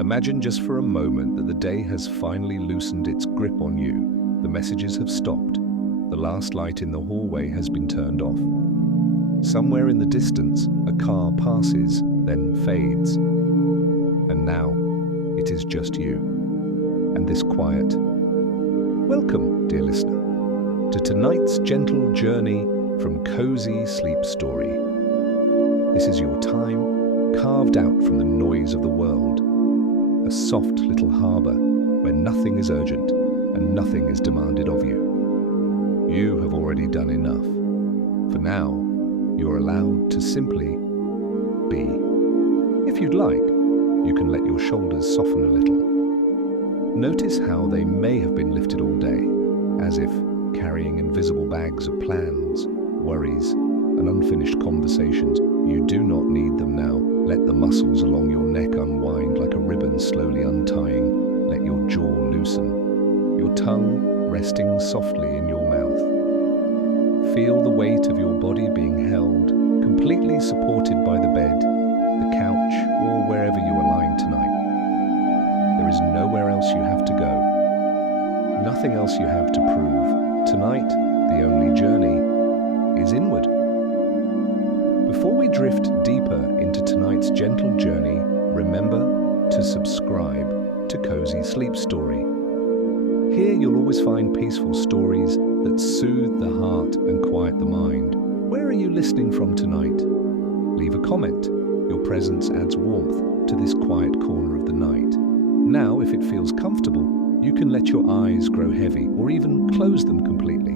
Imagine just for a moment that the day has finally loosened its grip on you. The messages have stopped. The last light in the hallway has been turned off. Somewhere in the distance, a car passes, then fades. And now, it is just you, and this quiet. Welcome, dear listener, to tonight's gentle journey from Cozy Sleep Story. This is your time, carved out from the noise of the world. A soft little harbour where nothing is urgent and nothing is demanded of you. You have already done enough. For now, you're allowed to simply be. If you'd like, you can let your shoulders soften a little. Notice how they may have been lifted all day, as if carrying invisible bags of plans, worries, and unfinished conversations. You do not need them now. Let the muscles along your neck unwind like a ribbon slowly untying. Let your jaw loosen, your tongue resting softly in your mouth. Feel the weight of your body being held, completely supported by the bed, the couch, or wherever you are lying tonight. There is nowhere else you have to go. Nothing else you have to prove. Tonight, the only journey is inward. Before we drift deeper into tonight's gentle journey, remember to subscribe to Cozy Sleep Story. Here you'll always find peaceful stories that soothe the heart and quiet the mind. Where are you listening from tonight? Leave a comment. Your presence adds warmth to this quiet corner of the night. Now, if it feels comfortable, you can let your eyes grow heavy or even close them completely.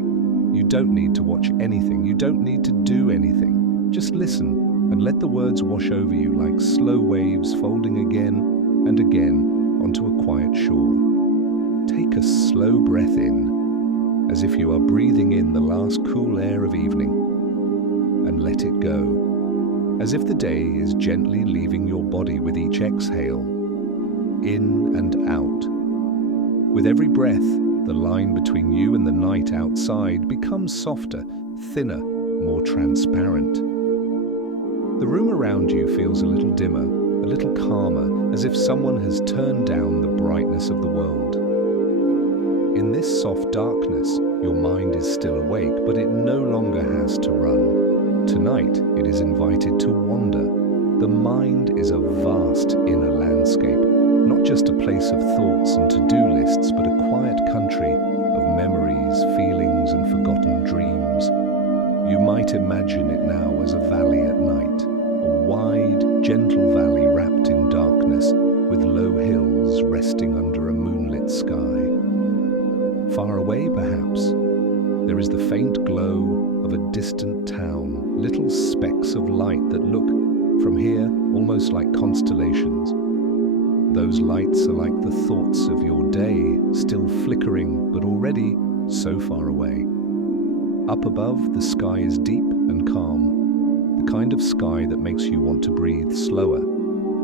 You don't need to watch anything. You don't need to do anything. Just listen and let the words wash over you like slow waves folding again and again onto a quiet shore. Take a slow breath in, as if you are breathing in the last cool air of evening, and let it go, as if the day is gently leaving your body with each exhale, in and out. With every breath, the line between you and the night outside becomes softer, thinner, more transparent. The room around you feels a little dimmer, a little calmer, as if someone has turned down the brightness of the world. In this soft darkness, your mind is still awake, but it no longer has to run. Tonight, it is invited to wander. The mind is a vast inner landscape, not just a place of thoughts and to-do lists, but a quiet country of memories, feelings, and forgotten dreams. You might imagine it now as a valley at night, a wide, gentle valley wrapped in darkness, with low hills resting under a moonlit sky. Far away, perhaps, there is the faint glow of a distant town, little specks of light that look, from here, almost like constellations. Those lights are like the thoughts of your day, still flickering, but already so far away. Up above, the sky is deep and calm, the kind of sky that makes you want to breathe slower,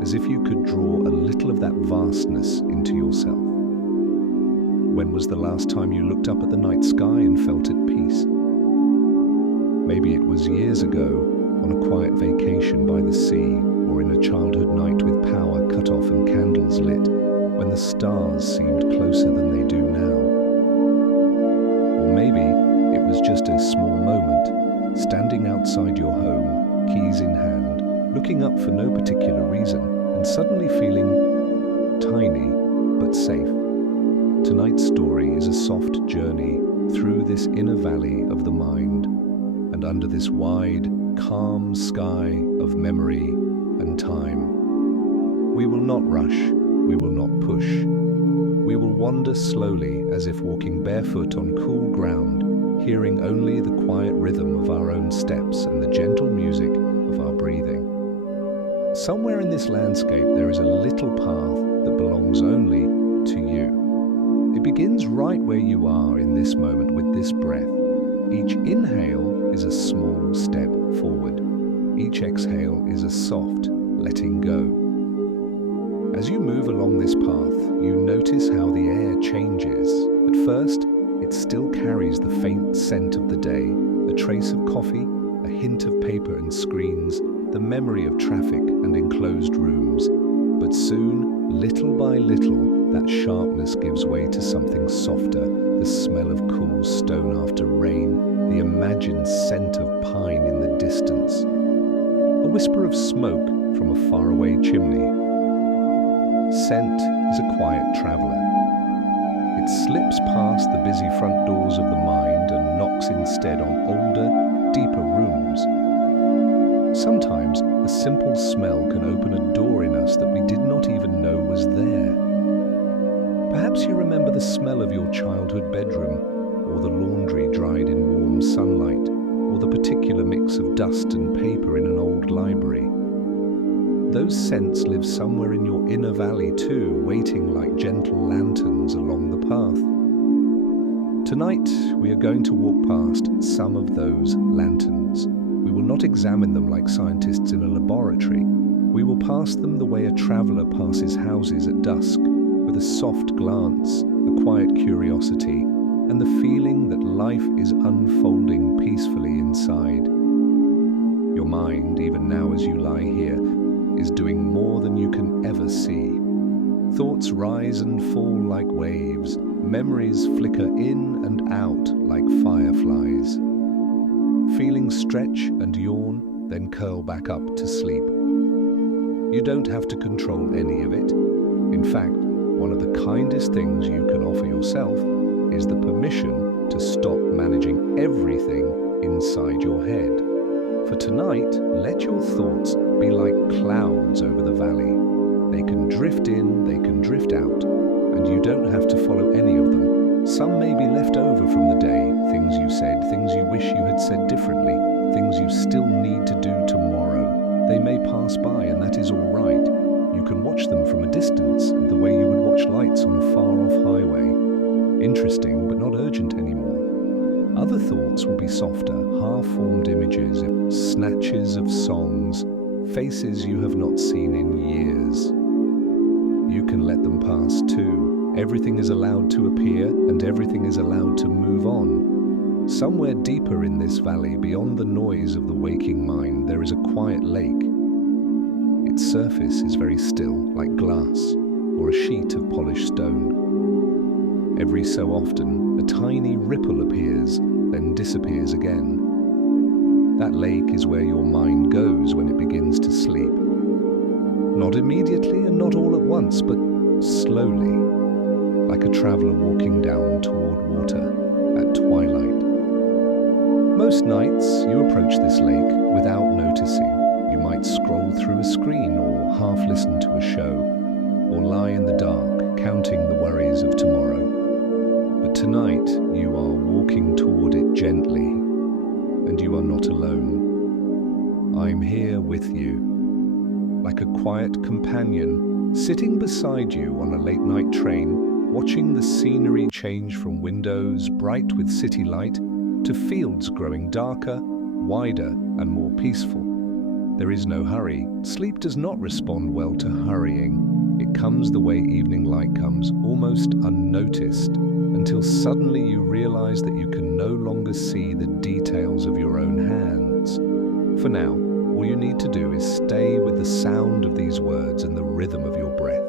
as if you could draw a little of that vastness into yourself. When was the last time you looked up at the night sky and felt at peace? Maybe it was years ago, on a quiet vacation by the sea, or in a childhood night with power cut off and candles lit, when the stars seemed closer than they do now. Or maybe it was just a small moment, standing outside your home, keys in hand, looking up for no particular reason, and suddenly feeling tiny but safe. Tonight's story is a soft journey through this inner valley of the mind, and under this wide, calm sky of memory and time. We will not rush, we will not push. We will wander slowly as if walking barefoot on cool ground, hearing only the quiet rhythm of our own steps and the gentle music of our breathing. Somewhere in this landscape there is a little path that belongs only to you. It begins right where you are in this moment with this breath. Each inhale is a small step forward. Each exhale is a soft letting go. As you move along this path, you notice how the air changes. At first, it still carries the faint scent of the day, a trace of coffee, a hint of paper and screens, the memory of traffic and enclosed rooms. But soon, little by little, that sharpness gives way to something softer, the smell of cool stone after rain, the imagined scent of pine in the distance, a whisper of smoke from a faraway chimney. Scent is a quiet traveler. It slips past the busy front doors of the mind and knocks instead on older, deeper rooms. Sometimes a simple smell can open a door in us that we did not even know was there. Perhaps you remember the smell of your childhood bedroom, or the laundry dried in warm sunlight, or the particular mix of dust and paper in an old library. Those scents live somewhere in your inner valley too, waiting like gentle lanterns along the path. Tonight, we are going to walk past some of those lanterns. We will not examine them like scientists in a laboratory. We will pass them the way a traveler passes houses at dusk, with a soft glance, a quiet curiosity, and the feeling that life is unfolding peacefully inside. Your mind, even now as you lie here, is doing more than you can ever see. Thoughts rise and fall like waves. Memories flicker in and out like fireflies. Feelings stretch and yawn, then curl back up to sleep. You don't have to control any of it. In fact, one of the kindest things you can offer yourself is the permission to stop managing everything inside your head. For tonight, let your thoughts be like clouds over the valley. They can drift in, they can drift out, and you don't have to follow any of them. Some may be left over from the day, things you said, things you wish you had said differently, things you still need to do tomorrow. They may pass by, and that is all right. You can watch them from a distance, the way you would watch lights on a far-off highway. Interesting, but not urgent anymore. Other thoughts will be softer, half-formed images, snatches of songs, faces you have not seen in years. You can let them pass too. Everything is allowed to appear, and everything is allowed to move on. Somewhere deeper in this valley, beyond the noise of the waking mind, there is a quiet lake. Its surface is very still, like glass, or a sheet of polished stone. Every so often, a tiny ripple appears, then disappears again. That lake is where your mind goes when it begins to sleep. Not immediately and not all at once, but slowly, like a traveler walking down toward water at twilight. Most nights you approach this lake without noticing. You might scroll through a screen or half listen to a show, or lie in the dark counting the worries of tomorrow. But tonight you are walking toward it gently, and you are not alone. I'm here with you, like a quiet companion, sitting beside you on a late-night train, watching the scenery change from windows bright with city light to fields growing darker, wider, and more peaceful. There is no hurry. Sleep does not respond well to hurrying. It comes the way evening light comes, almost unnoticed, until suddenly you realize that you can no longer see the details of your own hands. For now, all you need to do is stay with the sound of these words and the rhythm of your breath,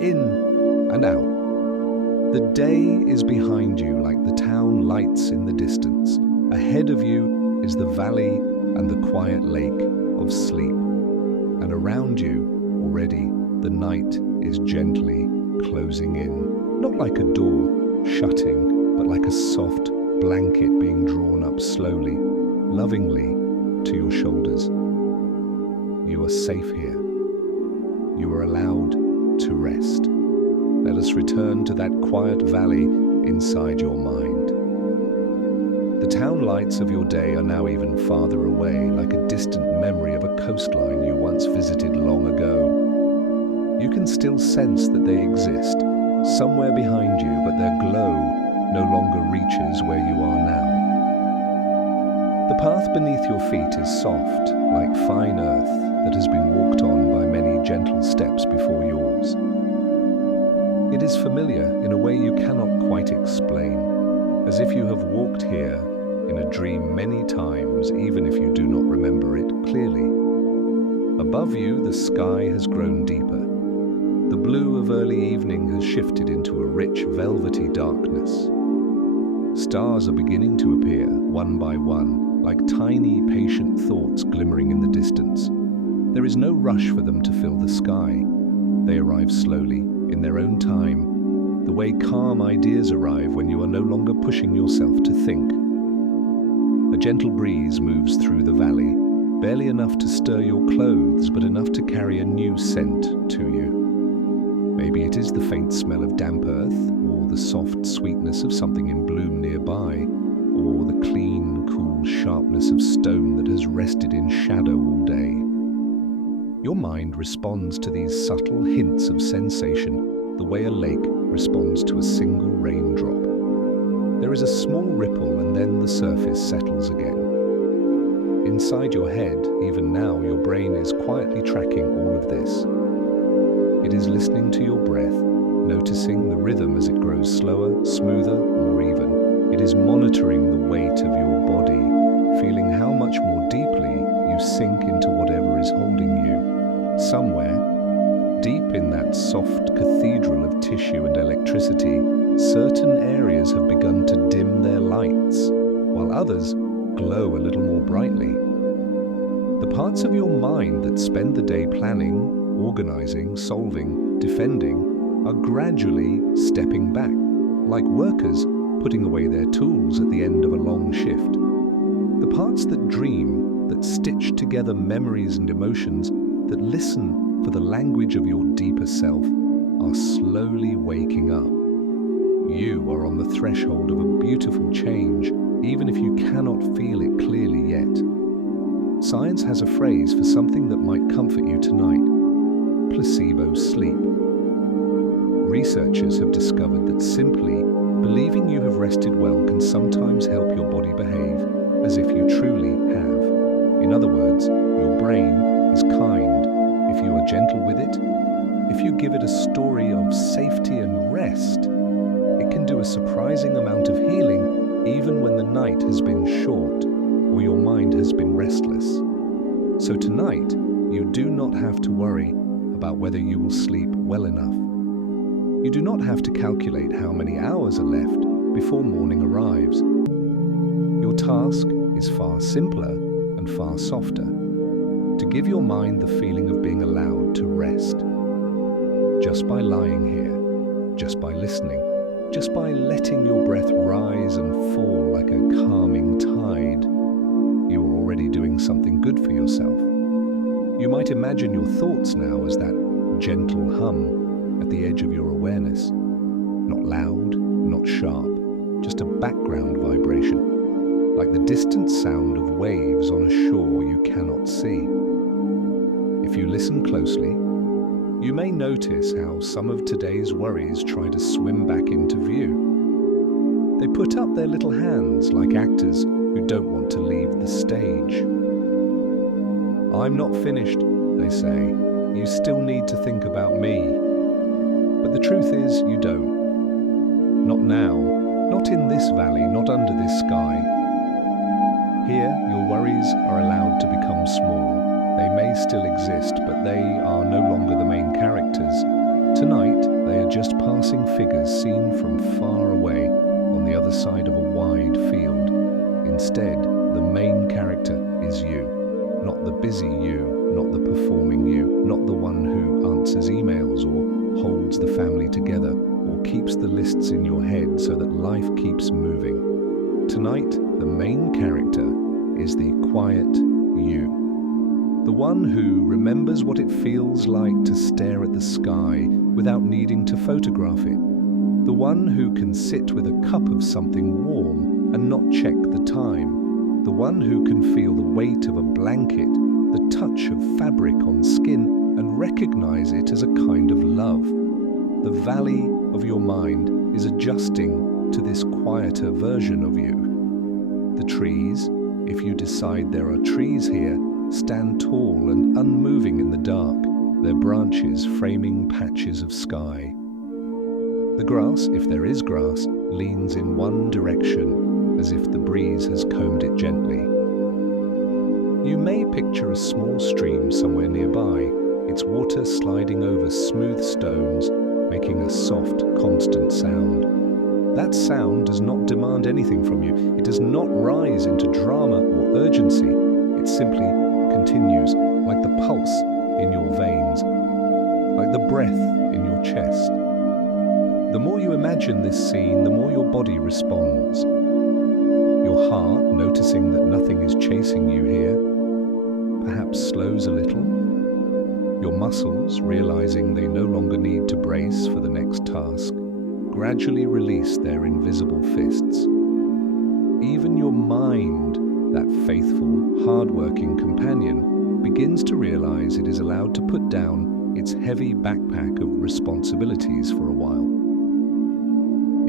in and out. The day is behind you like the town lights in the distance. Ahead of you is the valley and the quiet lake of sleep. And around you, already, the night is gently closing in. Not like a door shutting, but like a soft blanket being drawn up slowly, lovingly to your shoulders. You are safe here. You are allowed to rest. Let us return to that quiet valley inside your mind. The town lights of your day are now even farther away, like a distant memory of a coastline you once visited long ago. You can still sense that they exist, somewhere behind you, but their glow no longer reaches where you are now. The path beneath your feet is soft, like fine earth that has been walked on by many gentle steps before yours. It is familiar in a way you cannot quite explain, as if you have walked here in a dream many times, even if you do not remember it clearly. Above you, the sky has grown deeper. The blue of early evening has shifted into a rich, velvety darkness. Stars are beginning to appear, one by one, like tiny, patient thoughts glimmering in the distance. There is no rush for them to fill the sky. They arrive slowly, in their own time, the way calm ideas arrive when you are no longer pushing yourself to think. A gentle breeze moves through the valley, barely enough to stir your clothes, but enough to carry a new scent to you. Maybe it is the faint smell of damp earth, or the soft sweetness of something in bloom nearby, or the clean, cool sharpness of stone that has rested in shadow all day. Your mind responds to these subtle hints of sensation the way a lake responds to a single raindrop. There is a small ripple and then the surface settles again. Inside your head, even now, your brain is quietly tracking all of this. It is listening to your breath, noticing the rhythm as it grows slower, smoother, more even. It is monitoring the weight of your body, feeling how much more deeply you sink into whatever is holding you. Somewhere, deep in that soft cathedral of tissue and electricity, certain areas have begun to dim their lights, while others glow a little more brightly. The parts of your mind that spend the day planning, organizing, solving, defending, are gradually stepping back, like workers putting away their tools at the end of a long shift. The parts that dream, that stitch together memories and emotions, that listen for the language of your deeper self, are slowly waking up. You are on the threshold of a beautiful change, even if you cannot feel it clearly yet. Science has a phrase for something that might comfort you tonight: placebo sleep. Researchers have discovered that simply believing you have rested well can sometimes help your body behave as if you truly have. In other words, your brain is kind if you are gentle with it. If you give it a story of safety and rest, it can do a surprising amount of healing even when the night has been short or your mind has been restless. So tonight, you do not have to worry about whether you will sleep well enough. You do not have to calculate how many hours are left before morning arrives. Your task is far simpler and far softer: to give your mind the feeling of being allowed to rest. Just by lying here, just by listening, just by letting your breath rise and fall like a calming tide, you are already doing something good for yourself. You might imagine your thoughts now as that gentle hum at the edge of your awareness. Not loud, not sharp, just a background vibration, like the distant sound of waves on a shore you cannot see. If you listen closely, you may notice how some of today's worries try to swim back into view. They put up their little hands like actors who don't want to leave the stage. "I'm not finished," they say. "You still need to think about me." But the truth is, you don't. Not now, not in this valley, not under this sky. Here, your worries are allowed to become small. They may still exist, but they are no longer the main characters. Tonight, they are just passing figures seen from far away on the other side of a wide field. Instead, the main character is you. Not the busy you, not the performing you, not the one who answers emails or holds the family together or keeps the lists in your head so that life keeps moving. Tonight, the main character is the quiet you. The one who remembers what it feels like to stare at the sky without needing to photograph it. The one who can sit with a cup of something warm and not check the time. The one who can feel the weight of a blanket, the touch of fabric on skin, and recognize it as a kind of love. The valley of your mind is adjusting to this quieter version of you. The trees, if you decide there are trees here, stand tall and unmoving in the dark, their branches framing patches of sky. The grass, if there is grass, leans in one direction, as if the breeze has combed it gently. You may picture a small stream somewhere nearby, its water sliding over smooth stones, making a soft, constant sound. That sound does not demand anything from you. It does not rise into drama or urgency. It simply continues, like the pulse in your veins, like the breath in your chest. The more you imagine this scene, the more your body responds. Your heart, noticing that nothing is chasing you here, perhaps slows a little. Your muscles, realizing they no longer need to brace for the next task, gradually release their invisible fists. Even your mind, that faithful, hard-working companion, begins to realize it is allowed to put down its heavy backpack of responsibilities for a while.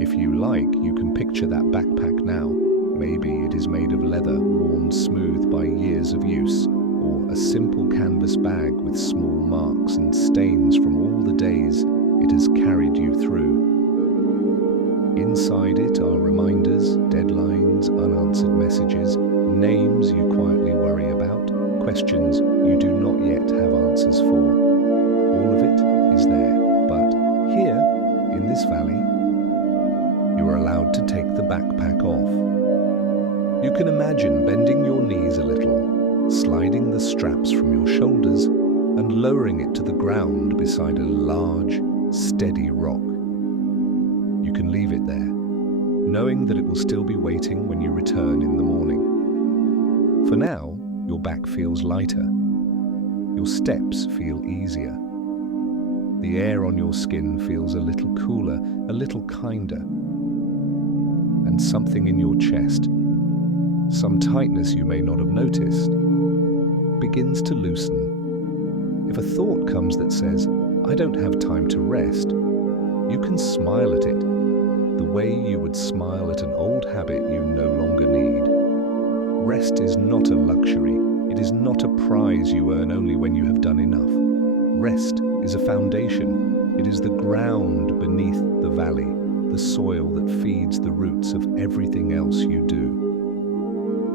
If you like, you can picture that backpack now. Maybe it is made of leather, worn smooth by years of use, or a simple canvas bag with small marks and stains from all the days it has carried you through. Inside it are reminders, deadlines, unanswered messages, names you quietly worry about, questions you do not yet have answers for. All of it is there, but here, in this valley, you are allowed to take the backpack off. You can imagine bending your knees a little, sliding the straps from your shoulders and lowering it to the ground beside a large, steady rock. You can leave it there, knowing that it will still be waiting when you return in the morning. For now, your back feels lighter. Your steps feel easier. The air on your skin feels a little cooler, a little kinder. And something in your chest, some tightness you may not have noticed, begins to loosen. If a thought comes that says, "I don't have time to rest," you can smile at it, the way you would smile at an old habit you no longer need. Rest is not a luxury. It is not a prize you earn only when you have done enough. Rest is a foundation. It is the ground beneath the valley, the soil that feeds the roots of everything else you do.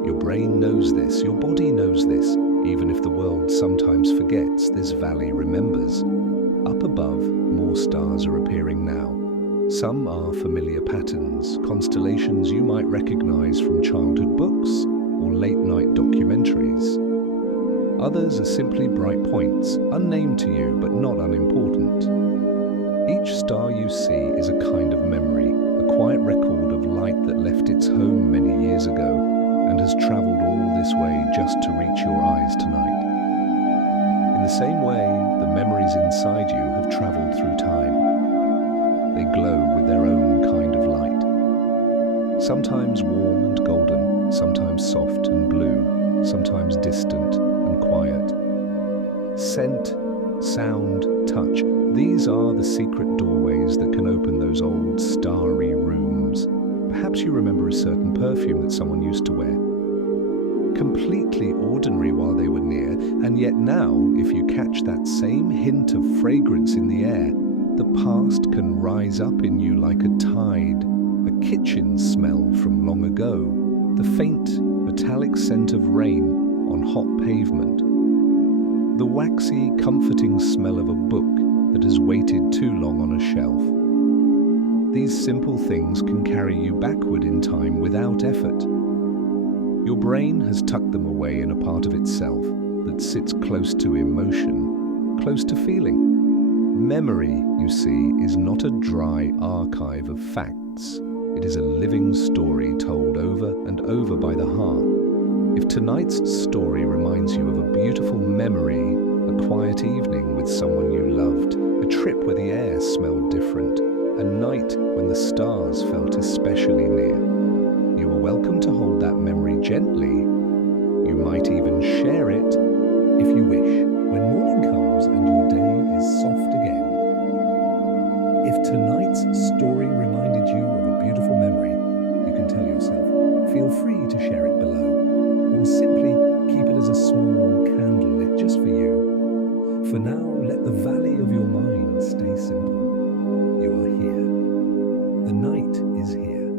Your brain knows this, your body knows this. Even if the world sometimes forgets, this valley remembers. Up above, more stars are appearing now. Some are familiar patterns, constellations you might recognize from childhood books or late-night documentaries. Others are simply bright points, unnamed to you but not unimportant. Each star you see is a kind of memory, a quiet record of light that left its home many years ago and has traveled all this way just to reach your eyes tonight. In the same way, the memories inside you have traveled through time. They glow with their own kind of light. Sometimes warm and golden, sometimes soft and blue, sometimes distant and quiet. Scent, sound, touch, these are the secret doorways that can open those old starry rooms. Perhaps you remember a certain perfume that someone used to wear. Completely ordinary while they were near, and yet now, if you catch that same hint of fragrance in the air, the past can rise up in you like a tide, a kitchen smell from long ago, the faint, metallic scent of rain on hot pavement, the waxy, comforting smell of a book that has waited too long on a shelf. These simple things can carry you backward in time without effort. Your brain has tucked them away in a part of itself that sits close to emotion, close to feeling. Memory, you see, is not a dry archive of facts. It is a living story told over and over by the heart. If tonight's story reminds you of a beautiful memory, a quiet evening with someone you loved, a trip where the air smelled different, a night when the stars felt especially near, you are welcome to hold that memory gently. You might even share it if you wish. When morning comes and your day is soft again. If tonight's story reminded you of a beautiful memory, you can tell yourself, feel free to share it below, or simply keep it as a small candle lit just for you. For now, let the valley of your mind stay simple. You are here. The night is here.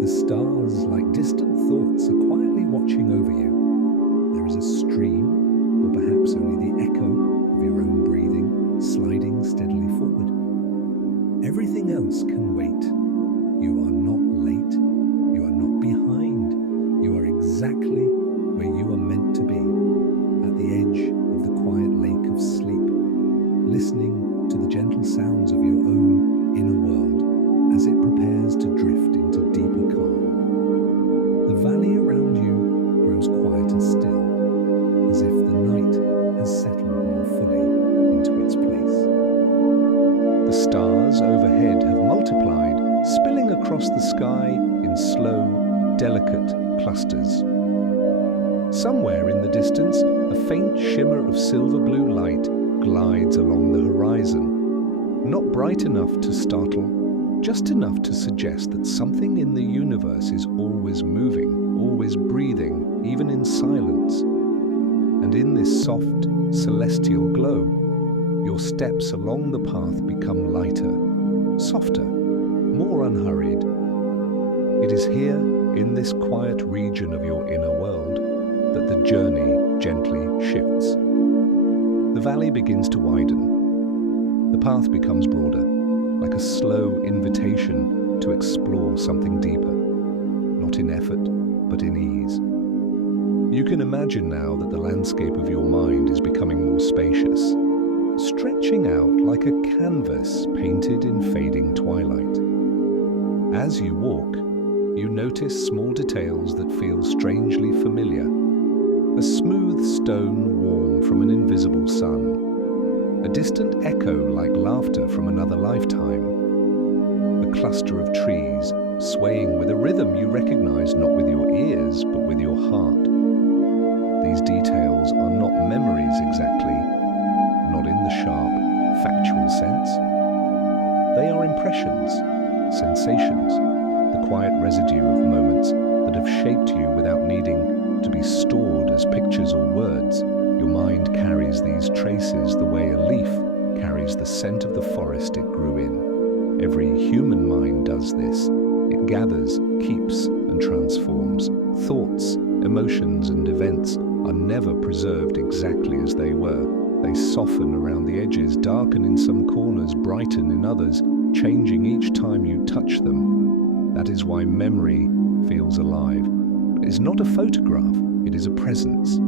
The stars, like distant thoughts, are quietly watching over you. There is a stream, or perhaps only the echo of your heading steadily forward. Everything else can wait. You are not late. You are not behind. You are exactly where you are meant to be, at the edge of the quiet lake of sleep, listening to the gentle sounds of your own inner world as it prepares to drift into deeper calm. The valley around you grows quieter still, as if the night has settled more fully into its place. The stars overhead have multiplied, spilling across the sky in slow, delicate clusters. Somewhere in the distance, a faint shimmer of silver blue light glides along the horizon. Not bright enough to startle, just enough to suggest that something in the universe is always moving, always breathing, even in silence. And in this soft, celestial glow, your steps along the path become lighter, softer, more unhurried. It is here, in this quiet region of your inner world, that the journey gently shifts. The valley begins to widen. The path becomes broader, like a slow invitation to explore something deeper, not in effort, but in ease. You can imagine now that the landscape of your mind is becoming more spacious, stretching out like a canvas painted in fading twilight. As you walk, you notice small details that feel strangely familiar. A smooth stone warm from an invisible sun. A distant echo like laughter from another lifetime. A cluster of trees swaying with a rhythm you recognize not with your ears but with your heart. These details are not memories exactly, not in the sharp, factual sense. They are impressions, sensations, the quiet residue of moments that have shaped you without needing to be stored as pictures or words. Your mind carries these traces the way a leaf carries the scent of the forest it grew in. Every human mind does this. It gathers, keeps, and transforms. Thoughts, emotions, and events are never preserved exactly as they were. They soften around the edges, darken in some corners, brighten in others, changing each time you touch them. That is why memory feels alive. It is not a photograph, it is a presence.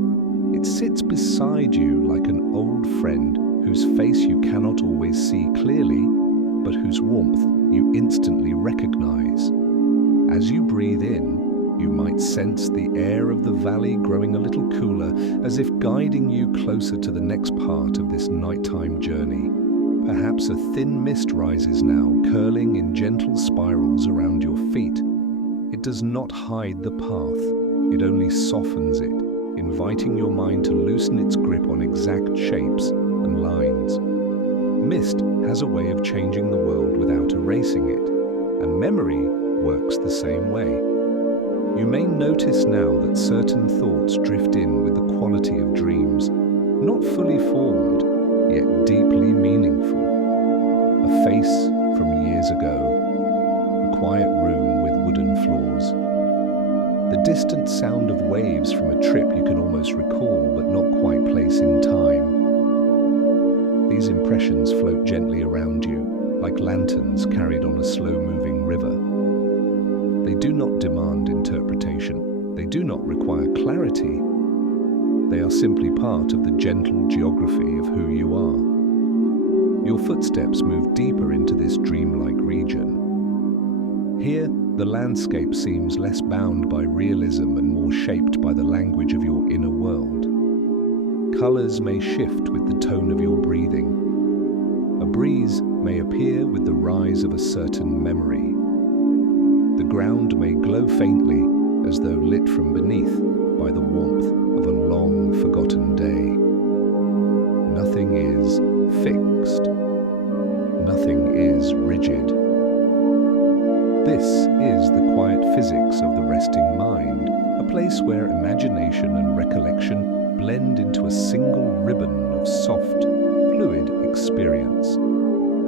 It sits beside you like an old friend whose face you cannot always see clearly, but whose warmth you instantly recognize. As you breathe in, you might sense the air of the valley growing a little cooler, as if guiding you closer to the next part of this nighttime journey. Perhaps a thin mist rises now, curling in gentle spirals around your feet. It does not hide the path, it only softens it, inviting your mind to loosen its grip on exact shapes and lines. Mist has a way of changing the world without erasing it, and memory works the same way. You may notice now that certain thoughts drift in with the quality of dreams, not fully formed, yet deeply meaningful. A face from years ago, a quiet room with wooden floors, the distant sound of waves from a trip you can almost recall but not quite place in time. These impressions float gently around you, like lanterns carried on a slow-moving river. They do not demand interpretation. They do not require clarity. They are simply part of the gentle geography of who you are. Your footsteps move deeper into this dreamlike region. Here, the landscape seems less bound by realism and more shaped by the language of your inner world. Colors may shift with the tone of your breathing. A breeze may appear with the rise of a certain memory. The ground may glow faintly, as though lit from beneath by the warmth of a long forgotten day. Nothing is fixed. Nothing is rigid. This is the quiet physics of the resting mind, a place where imagination and recollection blend into a single ribbon of soft, fluid experience.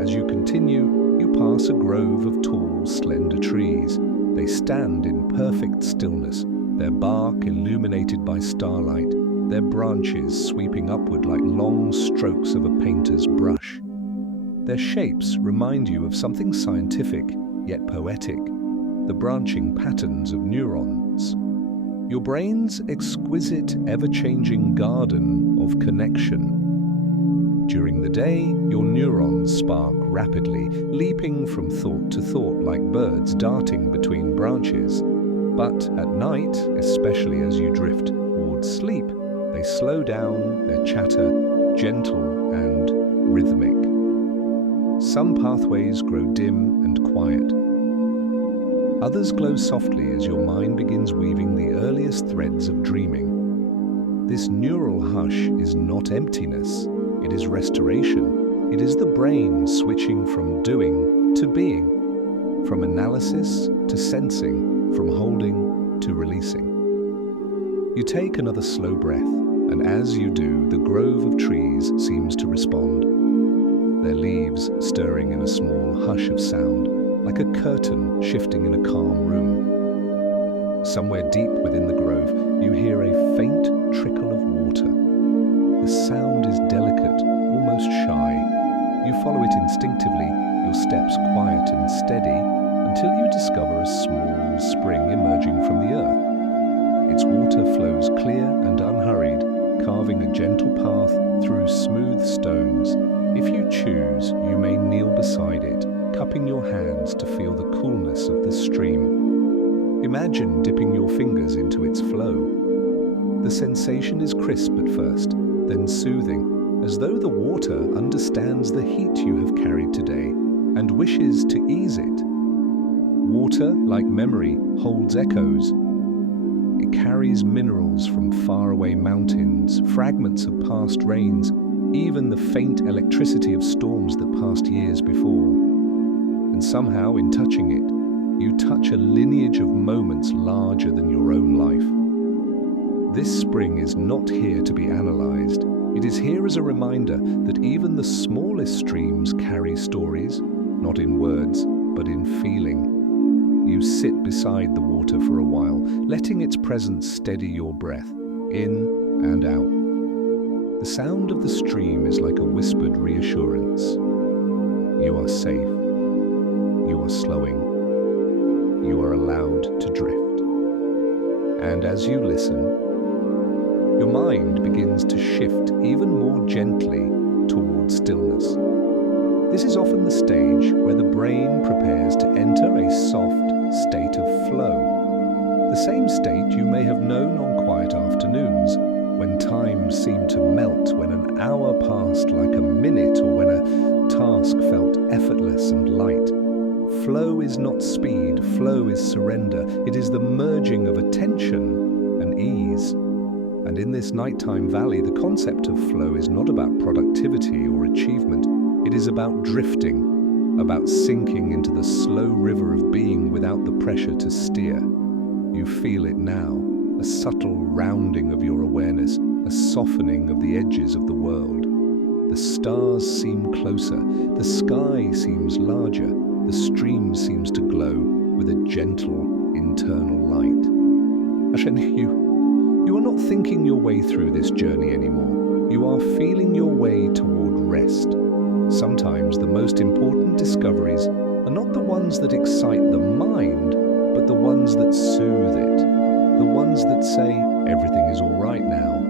As you continue, you pass a grove of tall, slender trees. They stand in perfect stillness, their bark illuminated by starlight, their branches sweeping upward like long strokes of a painter's brush. Their shapes remind you of something scientific, yet poetic, the branching patterns of neurons. Your brain's exquisite, ever-changing garden of connection. During the day, your neurons spark rapidly, leaping from thought to thought like birds darting between branches. But at night, especially as you drift towards sleep, they slow down, their chatter gentle and rhythmic. Some pathways grow dim and quiet. Others glow softly as your mind begins weaving the earliest threads of dreaming. This neural hush is not emptiness, it is restoration. It is the brain switching from doing to being, from analysis to sensing, from holding to releasing. You take another slow breath, and as you do, the grove of trees seems to respond, their leaves stirring in a small hush of sound, like a curtain shifting in a calm room. Somewhere deep within the grove, you hear a faint trickle of water. The sound is delicate, almost shy. You follow it instinctively, your steps quiet and steady, until you discover a small spring emerging from the earth. Its water flows clear and unhurried, carving a gentle path through smooth stones. If you choose, you may kneel beside it, cupping your hands to feel the coolness of the stream. Imagine dipping your fingers into its flow. The sensation is crisp at first, then soothing, as though the water understands the heat you have carried today and wishes to ease it. Water, like memory, holds echoes. It carries minerals from faraway mountains, fragments of past rains, even the faint electricity of storms that passed years before. And somehow, in touching it, you touch a lineage of moments larger than your own life. This spring is not here to be analyzed. It is here as a reminder that even the smallest streams carry stories, not in words, but in feeling. You sit beside the water for a while, letting its presence steady your breath, in and out. The sound of the stream is like a whispered reassurance. You are safe. You are slowing. You are allowed to drift. And as you listen, your mind begins to shift even more gently towards stillness. This is often the stage where the brain prepares to enter a soft state of flow. The same state you may have known on quiet afternoons, when time seemed to melt, when an hour passed like a minute, or when a task felt effortless and light. Flow is not speed, flow is surrender. It is the merging of attention and ease. And in this nighttime valley, the concept of flow is not about productivity or achievement. It is about drifting, about sinking into the slow river of being without the pressure to steer. You feel it now. A subtle rounding of your awareness, a softening of the edges of the world. The stars seem closer, the sky seems larger, the stream seems to glow with a gentle internal light. Ashen, you are not thinking your way through this journey anymore. You are feeling your way toward rest. Sometimes the most important discoveries are not the ones that excite the mind, but the ones that soothe it. The ones that say, everything is all right now.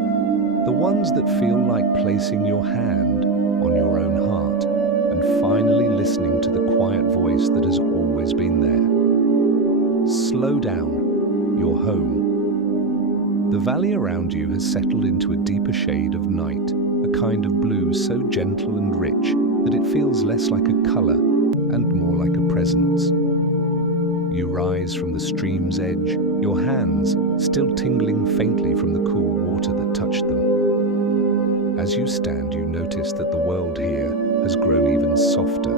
The ones that feel like placing your hand on your own heart and finally listening to the quiet voice that has always been there. Slow down, you're home. The valley around you has settled into a deeper shade of night, a kind of blue so gentle and rich that it feels less like a color and more like a presence. You rise from the stream's edge, your hands still tingling faintly from the cool water that touched them. As you stand, you notice that the world here has grown even softer,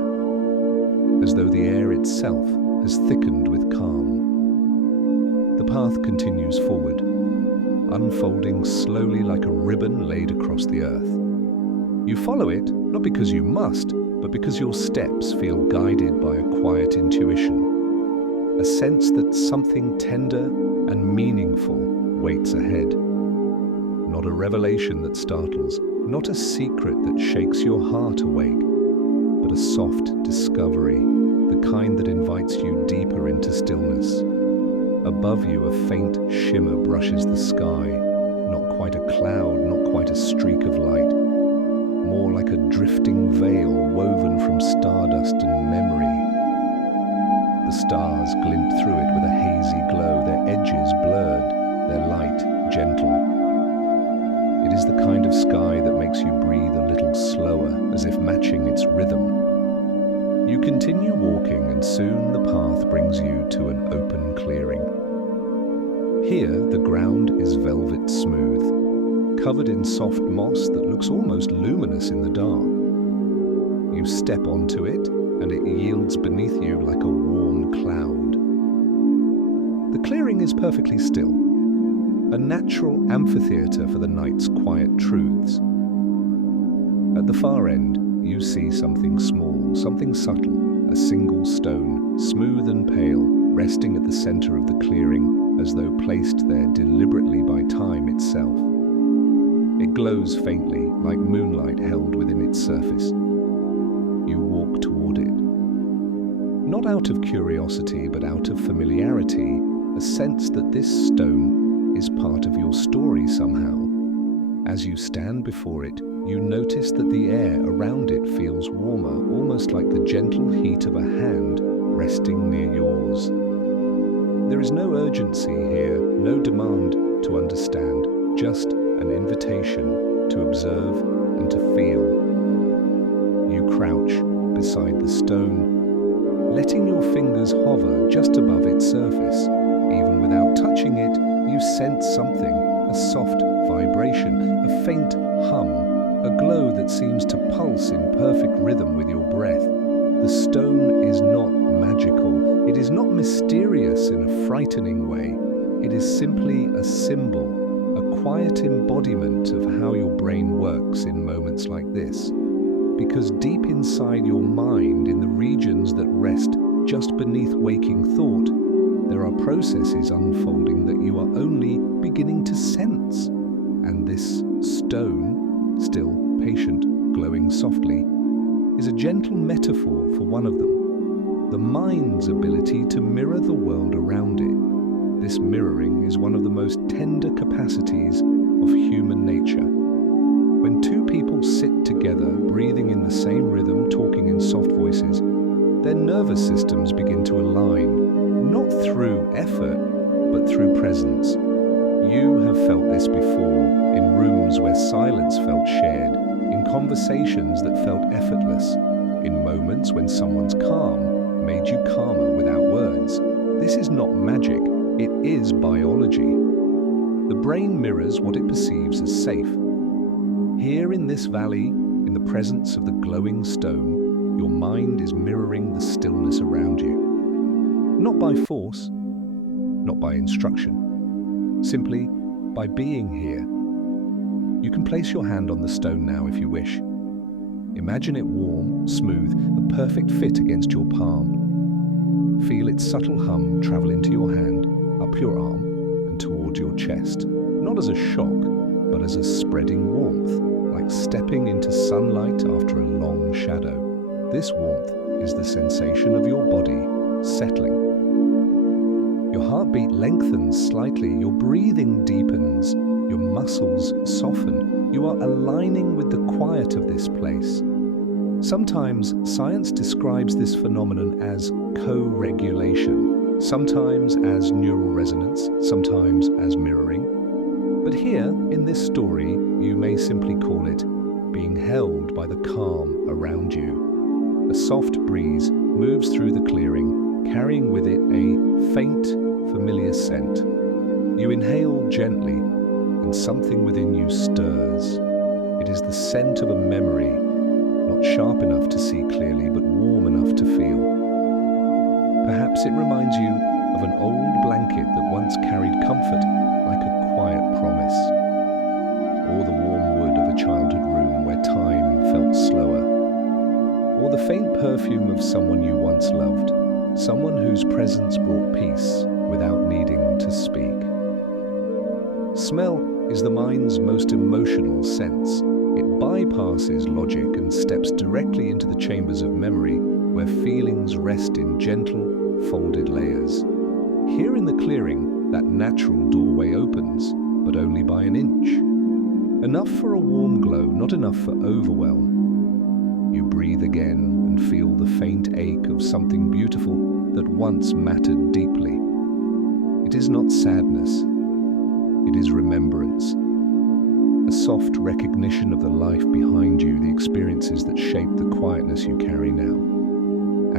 as though the air itself has thickened with calm. The path continues forward, unfolding slowly like a ribbon laid across the earth. You follow it, not because you must, but because your steps feel guided by a quiet intuition. A sense that something tender and meaningful waits ahead. Not a revelation that startles, not a secret that shakes your heart awake, but but a soft discovery, the kind that invites you deeper into stillness. Above you, a faint shimmer brushes the sky, not quite a cloud, not quite a streak of light, more like a drifting veil woven from stardust and memory. The stars glint through it with a hazy glow, their edges blurred, their light gentle. It is the kind of sky that makes you breathe a little slower, as if matching its rhythm. You continue walking, and soon the path brings you to an open clearing. Here, the ground is velvet smooth, covered in soft moss that looks almost luminous in the dark. You step onto it, and it yields beneath you like a warm cloud. The clearing is perfectly still, a natural amphitheatre for the night's quiet truths. At the far end, you see something small, something subtle, a single stone, smooth and pale, resting at the centre of the clearing as though placed there deliberately by time itself. It glows faintly, like moonlight held within its surface. You walk toward it. Not out of curiosity, but out of familiarity, a sense that this stone is part of your story somehow. As you stand before it, you notice that the air around it feels warmer, almost like the gentle heat of a hand resting near yours. There is no urgency here, no demand to understand, just an invitation to observe and to feel. You crouch beside the stone, letting your fingers hover just above its surface. Even without touching it, you sense something, a soft vibration, a faint hum, a glow that seems to pulse in perfect rhythm with your breath. The stone is not magical, it is not mysterious in a frightening way. It is simply a symbol, a quiet embodiment of how your brain works in moments like this. Because deep inside your mind, in the regions that rest just beneath waking thought, there are processes unfolding that you are only beginning to sense. And this stone, still patient, glowing softly, is a gentle metaphor for one of them, the mind's ability to mirror the world around it. This mirroring is one of the most tender capacities of human nature. When two people sit together, breathing in the same rhythm, talking in soft voices, their nervous systems begin to align. Not through effort, but through presence. You have felt this before, in rooms where silence felt shared, in conversations that felt effortless, in moments when someone's calm made you calmer without words. This is not magic, it is biology. The brain mirrors what it perceives as safe. Here in this valley, in the presence of the glowing stone, your mind is mirroring the stillness around you. Not by force, not by instruction, simply by being here. You can place your hand on the stone now if you wish. Imagine it warm, smooth, a perfect fit against your palm. Feel its subtle hum travel into your hand, up your arm, and towards your chest, not as a shock, but as a spreading warmth, like stepping into sunlight after a long shadow. This warmth is the sensation of your body settling. Your heartbeat lengthens slightly, your breathing deepens, your muscles soften. You are aligning with the quiet of this place. Sometimes science describes this phenomenon as co-regulation, sometimes as neural resonance, sometimes as mirroring. But here, in this story, you may simply call it being held by the calm around you. A soft breeze moves through the clearing, carrying with it a faint, familiar scent. You inhale gently, and something within you stirs. It is the scent of a memory, not sharp enough to see clearly, but warm enough to feel. Perhaps it reminds you of an old blanket that once carried comfort like a quiet promise, or the warm wood of a childhood room where time felt slower, or the faint perfume of someone you once loved, someone whose presence brought peace without needing to speak. Smell is the mind's most emotional sense. It bypasses logic and steps directly into the chambers of memory where feelings rest in gentle, folded layers. Here in the clearing, that natural doorway opens, but only by an inch. Enough for a warm glow, not enough for overwhelm. You breathe again and feel the faint ache of something beautiful that once mattered deeply. It is not sadness, it is remembrance. A soft recognition of the life behind you, the experiences that shape the quietness you carry now.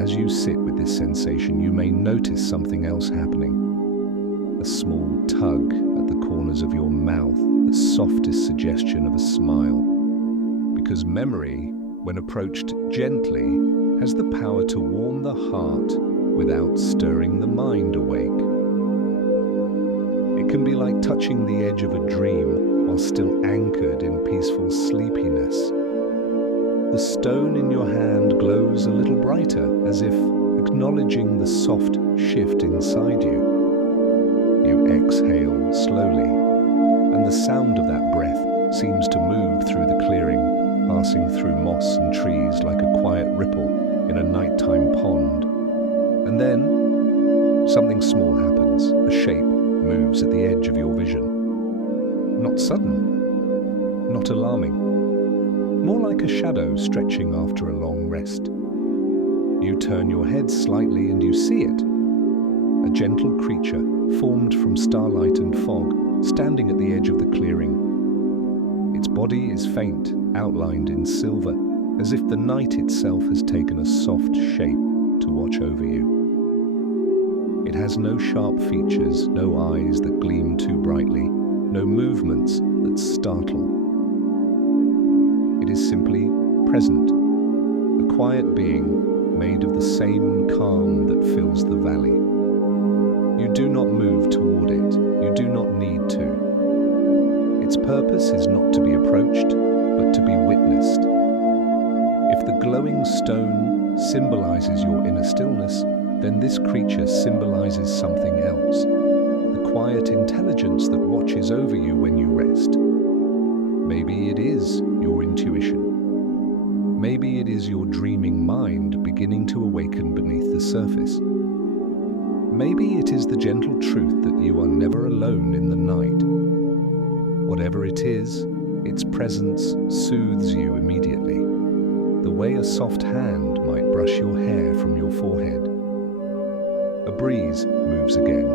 As you sit with this sensation, you may notice something else happening. A small tug at the corners of your mouth, the softest suggestion of a smile. Because memory, when approached gently, has the power to warm the heart without stirring the mind awake. It can be like touching the edge of a dream while still anchored in peaceful sleepiness. The stone in your hand glows a little brighter, as if acknowledging the soft shift inside you. You exhale slowly, and the sound of that breath seems to move through the clearing, passing through moss and trees like a quiet ripple in a nighttime pond. And then, something small happens. A shape moves at the edge of your vision. Not sudden, not alarming. More like a shadow stretching after a long rest. You turn your head slightly and you see it. A gentle creature, formed from starlight and fog, standing at the edge of the clearing. Its body is faint, outlined in silver, as if the night itself has taken a soft shape to watch over you. It has no sharp features, no eyes that gleam too brightly, no movements that startle. It is simply present, a quiet being made of the same calm that fills the valley. You do not move toward it, you do not need to. Its purpose is not to be approached, but to be witnessed. If the glowing stone symbolizes your inner stillness, then this creature symbolizes something else, the quiet intelligence that watches over you when you rest. Maybe it is your intuition. Maybe it is your dreaming mind beginning to awaken beneath the surface. Maybe it is the gentle truth that you are never alone in the night. Whatever it is, its presence soothes you immediately, the way a soft hand might brush your hair from your forehead. A breeze moves again,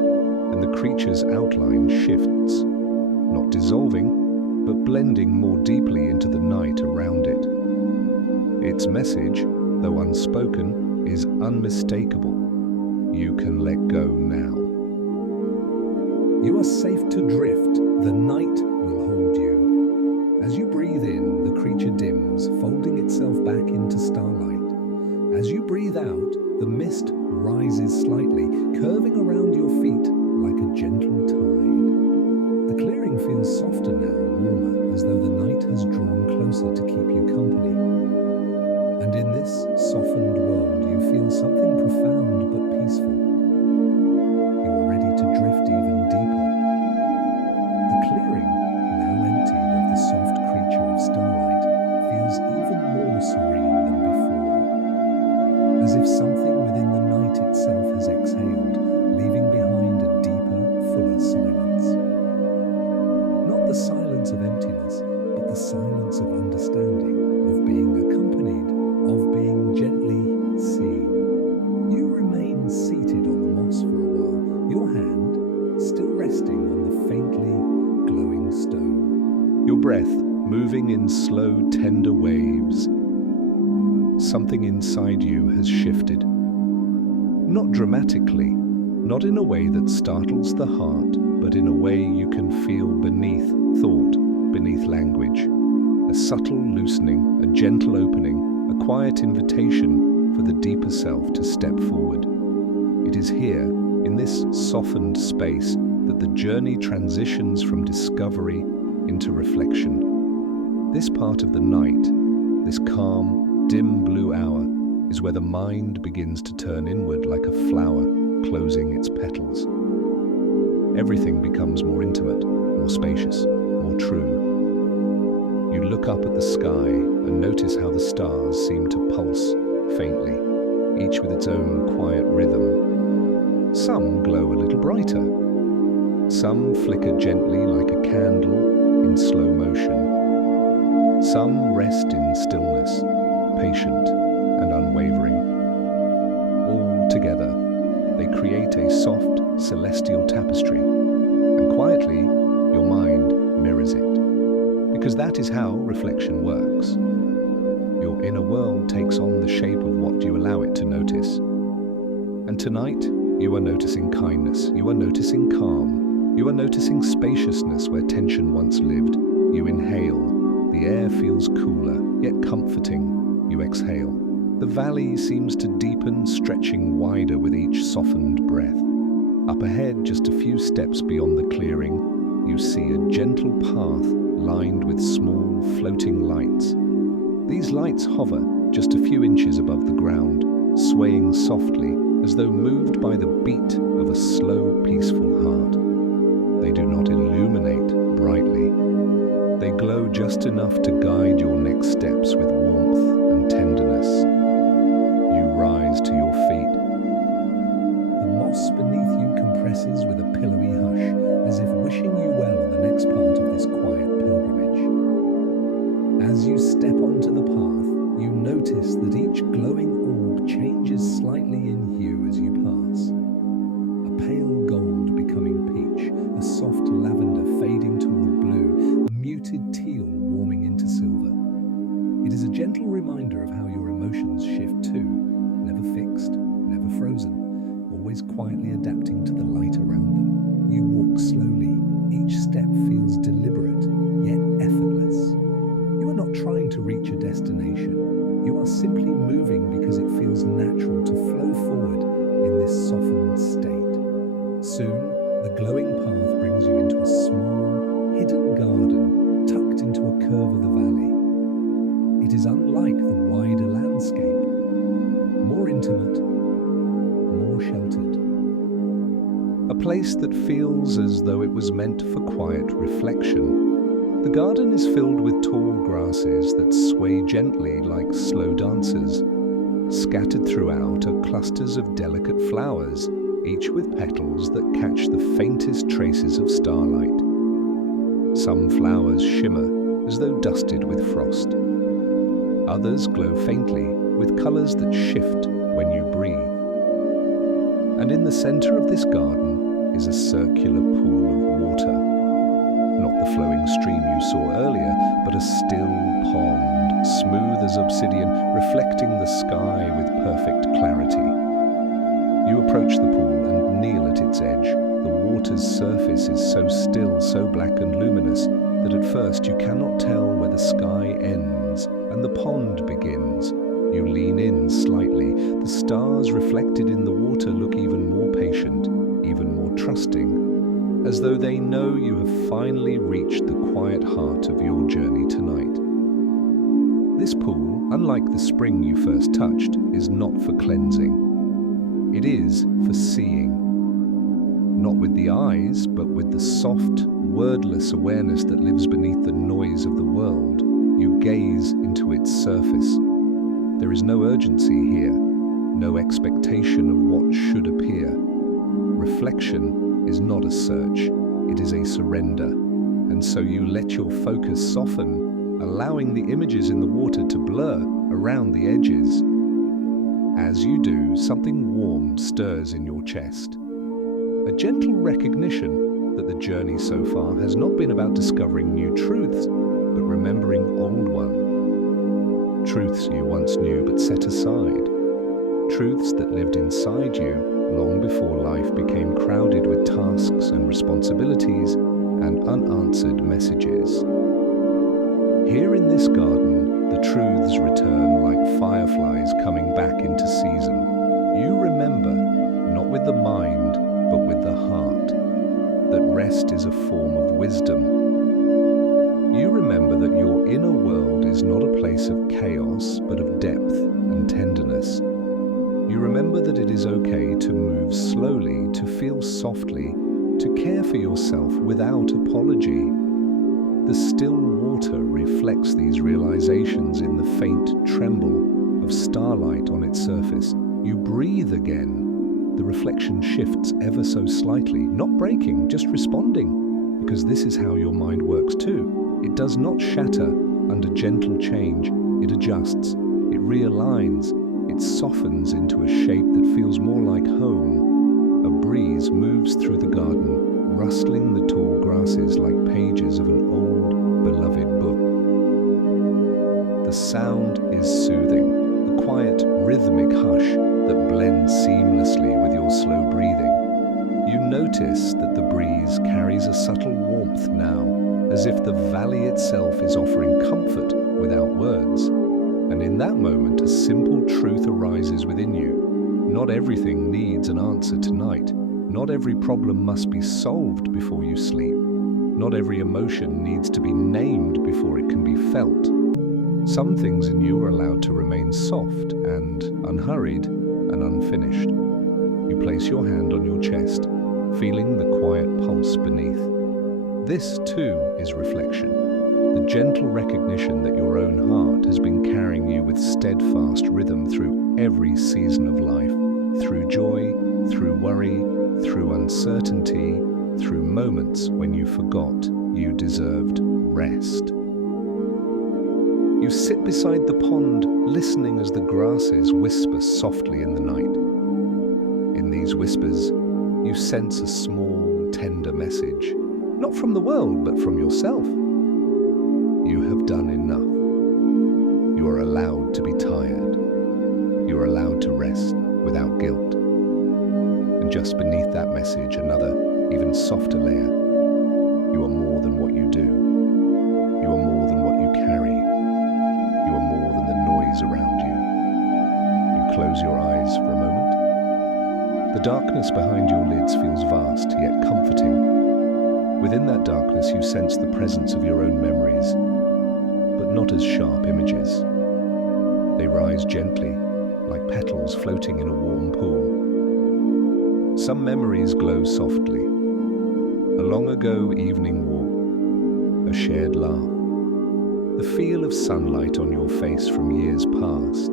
and the creature's outline shifts, not dissolving, but blending more deeply into the night around it. Its message, though unspoken, is unmistakable. You can let go now. You are safe to drift. The night will hold you. As you breathe in, the creature dims, folding itself back into starlight. As you breathe out, the mist rises slightly, curving around your feet like a gentle tide. The clearing feels softer now, warmer, as though the night has drawn closer to keep you company. And in this softened world, you feel something profound but peaceful. You are ready to drift even deeper. The clearing, now emptied of the soft creature of starlight, feels even more serene than before, as if something within the night itself has exhaled, leaving behind a deeper, fuller silence. Not the silence of emptiness, but the silence of understanding, of being accompanied, of being gently seen. You remain seated on the moss for a while, your hand still resting on the faintly glowing stone. Your breath moving in slow, tender waves. Something inside you has shifted. Not dramatically, not in a way that startles the heart, but in a way you can feel beneath thought, beneath language. A subtle loosening, a gentle opening, a quiet invitation for the deeper self to step forward. It is here, in this softened space, that the journey transitions from discovery into reflection. This part of the night, this calm, dim blue hour, is where the mind begins to turn inward like a flower closing its petals. Everything becomes more intimate, more spacious, more true. You look up at the sky and notice how the stars seem to pulse faintly, each with its own quiet rhythm. Some glow a little brighter. Some flicker gently like a candle in slow motion. Some rest in stillness, patient and unwavering. All together, they create a soft, celestial tapestry, and quietly, your mind mirrors it. Because that is how reflection works. Your inner world takes on the shape of what you allow it to notice. And tonight, you are noticing kindness, you are noticing calm, you are noticing spaciousness where tension once lived. You inhale, the air feels cooler, yet comforting. You exhale. The valley seems to deepen, stretching wider with each softened breath. Up ahead, just a few steps beyond the clearing, you see a gentle path lined with small, floating lights. These lights hover just a few inches above the ground, swaying softly as though moved by the beat of a slow, peaceful heart. They do not illuminate brightly. They glow just enough to guide your next steps with warmth and tenderness. You rise to your feet. The moss beneath you compresses with a pillowy hush, as if wishing you well on the next part of this quiet pilgrimage. As you step onto the path, you notice that each glowing orb changes slightly in hue as you pass. A pale gold becoming peach, a soft lavender fading toward blue, a muted teal warming into silver. It is a gentle reminder of how your emotions shift too, never fixed, never frozen, always quietly adapting to the light around them. You walk slowly, each step feels deliberate, yet effortless. You are not trying to reach a destination. You are simply moving because it feels natural to flow forward in this softened state. Soon, the glowing path brings you into a small, hidden garden tucked into a curve of the valley. It is unlike the wider landscape, more intimate, more sheltered. A place that feels as though it was meant for quiet reflection. The garden is filled with tall grasses that sway gently like slow dancers. Scattered throughout are clusters of delicate flowers, each with petals that catch the faintest traces of starlight. Some flowers shimmer as though dusted with frost. Others glow faintly with colors that shift when you breathe. And in the center of this garden is a circular pool of water. Not the flowing stream you saw earlier, but a still pond, smooth as obsidian, reflecting the sky with perfect clarity. You approach the pool and kneel at its edge. The water's surface is so still, so black and luminous, that at first you cannot tell where the sky ends and the pond begins. You lean in slightly. The stars reflected in the water look even more patient, even more trusting, as though they know you have finally reached the quiet heart of your journey tonight. This pool, unlike the spring you first touched, is not for cleansing. It is for seeing. Not with the eyes, but with the soft, wordless awareness that lives beneath the noise of the world. You gaze into its surface. There is no urgency here, no expectation of what should appear. Reflection is not a search, it is a surrender. And so you let your focus soften, allowing the images in the water to blur around the edges. As you do, something warm stirs in your chest. A gentle recognition that the journey so far has not been about discovering new truths, but remembering old ones. Truths you once knew but set aside. Truths that lived inside you long before life became crowded with tasks and responsibilities and unanswered messages. Here in this garden, the truths return like fireflies coming back into season. You remember, not with the mind, but with the heart, that rest is a form of wisdom. You remember that your inner world is not a place of chaos, but of depth and tenderness. You remember that it is okay to move slowly, to feel softly, to care for yourself without apology. The still water reflects these realizations in the faint tremble of starlight on its surface. You breathe again. The reflection shifts ever so slightly, not breaking, just responding, because this is how your mind works too. It does not shatter under gentle change. It adjusts, it realigns, it softens into a shape that feels more like home. A breeze moves through the garden, rustling the tall grasses like pages of an old, beloved book. The sound is soothing, a quiet, rhythmic hush that blends seamlessly with your slow breathing. You notice that the breeze carries a subtle warmth now, as if the valley itself is offering comfort without words. And in that moment, a simple truth arises within you. Not everything needs an answer tonight. Not every problem must be solved before you sleep. Not every emotion needs to be named before it can be felt. Some things in you are allowed to remain soft and unhurried and unfinished. You place your hand on your chest, feeling the quiet pulse beneath. This, too, is reflection. The gentle recognition that your own heart has been carrying you with steadfast rhythm through every season of life, through joy, through worry, through uncertainty, through moments when you forgot you deserved rest. You sit beside the pond, listening as the grasses whisper softly in the night. In these whispers, you sense a small, tender message, not from the world, but from yourself. You have done enough. You are allowed to be tired. You are allowed to rest without guilt. And just beneath that message, another, even softer layer. You are more than what you do. You are more than what you carry. You are more than the noise around you. You close your eyes for a moment. The darkness behind your lids feels vast, yet comforting. Within that darkness, you sense the presence of your own memories, but not as sharp images. They rise gently, like petals floating in a warm pool. Some memories glow softly. A long ago evening walk, a shared laugh, the feel of sunlight on your face from years past.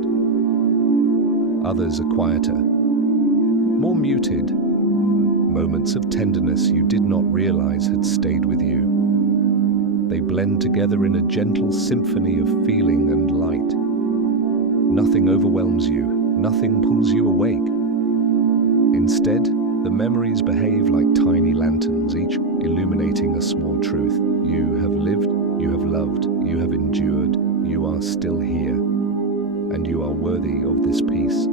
Others are quieter, more muted, moments of tenderness you did not realize had stayed with you. They blend together in a gentle symphony of feeling and light. Nothing overwhelms you, nothing pulls you awake. Instead, the memories behave like tiny lanterns, each illuminating a small truth. You have lived, you have loved, you have endured, you are still here, and you are worthy of this peace,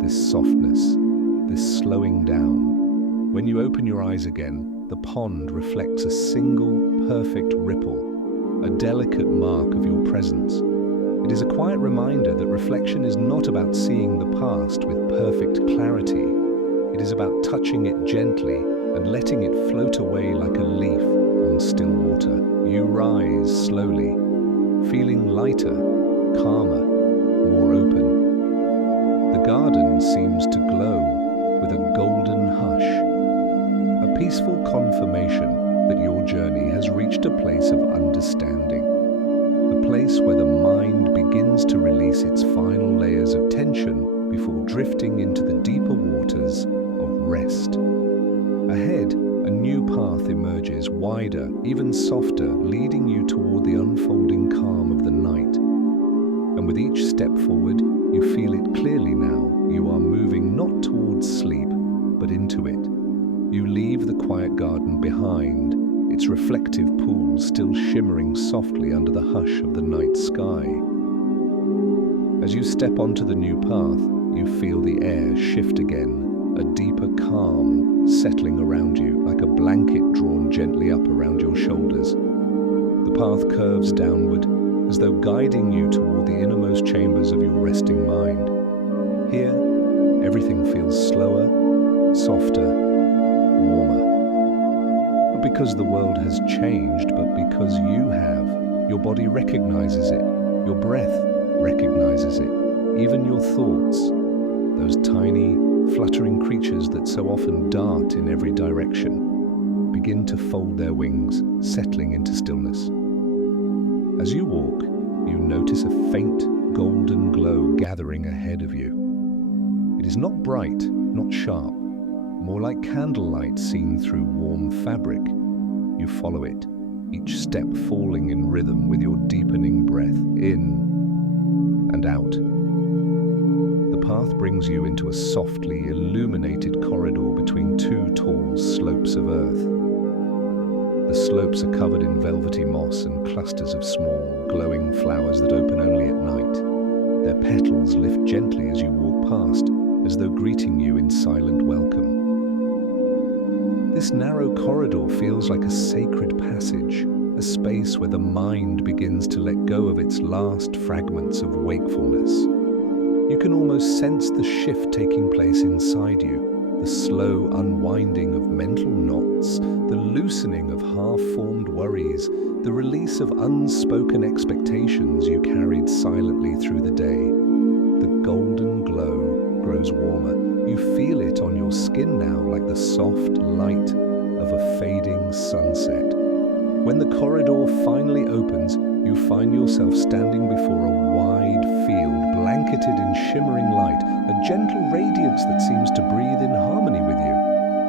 this softness, this slowing down. When you open your eyes again, the pond reflects a single, perfect ripple, a delicate mark of your presence. It is a quiet reminder that reflection is not about seeing the past with perfect clarity. It is about touching it gently and letting it float away like a leaf on still water. You rise slowly, feeling lighter, calmer, more open. The garden seems to glow with a golden hush, a peaceful confirmation that your journey has reached a place of understanding, a place where the mind begins to release its final layers of tension before drifting into the deeper waters of rest. Ahead, a new path emerges, wider, even softer, leading you toward the unfolding calm of the night. And with each step forward, you feel it clearly now. You are moving not towards sleep, but into it. You leave the quiet garden behind, its reflective pool still shimmering softly under the hush of the night sky. As you step onto the new path, you feel the air shift again, a deeper calm settling around you, like a blanket drawn gently up around your shoulders. The path curves downward, as though guiding you toward the innermost chambers of your resting mind. Here, everything feels slower, softer, warmer. Not because the world has changed, but because you have. Your body recognizes it, your breath recognizes it, even your thoughts, those tiny, fluttering creatures that so often dart in every direction. begin to fold their wings, settling into stillness. As you walk, you notice a faint golden glow gathering ahead of you. It is not bright, not sharp, more like candlelight seen through warm fabric. You follow it, each step falling in rhythm with your deepening breath in and out. The path brings you into a softly illuminated corridor between two tall slopes of earth. The slopes are covered in velvety moss and clusters of small, glowing flowers that open only at night. Their petals lift gently as you walk past, as though greeting you in silent welcome. This narrow corridor feels like a sacred passage, a space where the mind begins to let go of its last fragments of wakefulness. You can almost sense the shift taking place inside you, the slow unwinding of mental knots, the loosening of half-formed worries, the release of unspoken expectations you carried silently through the day. The golden glow grows warmer. You feel it on your skin now like the soft light of a fading sunset. When the corridor finally opens, you find yourself standing before a wide field blanketed in shimmering light, a gentle radiance that seems to breathe in harmony with you.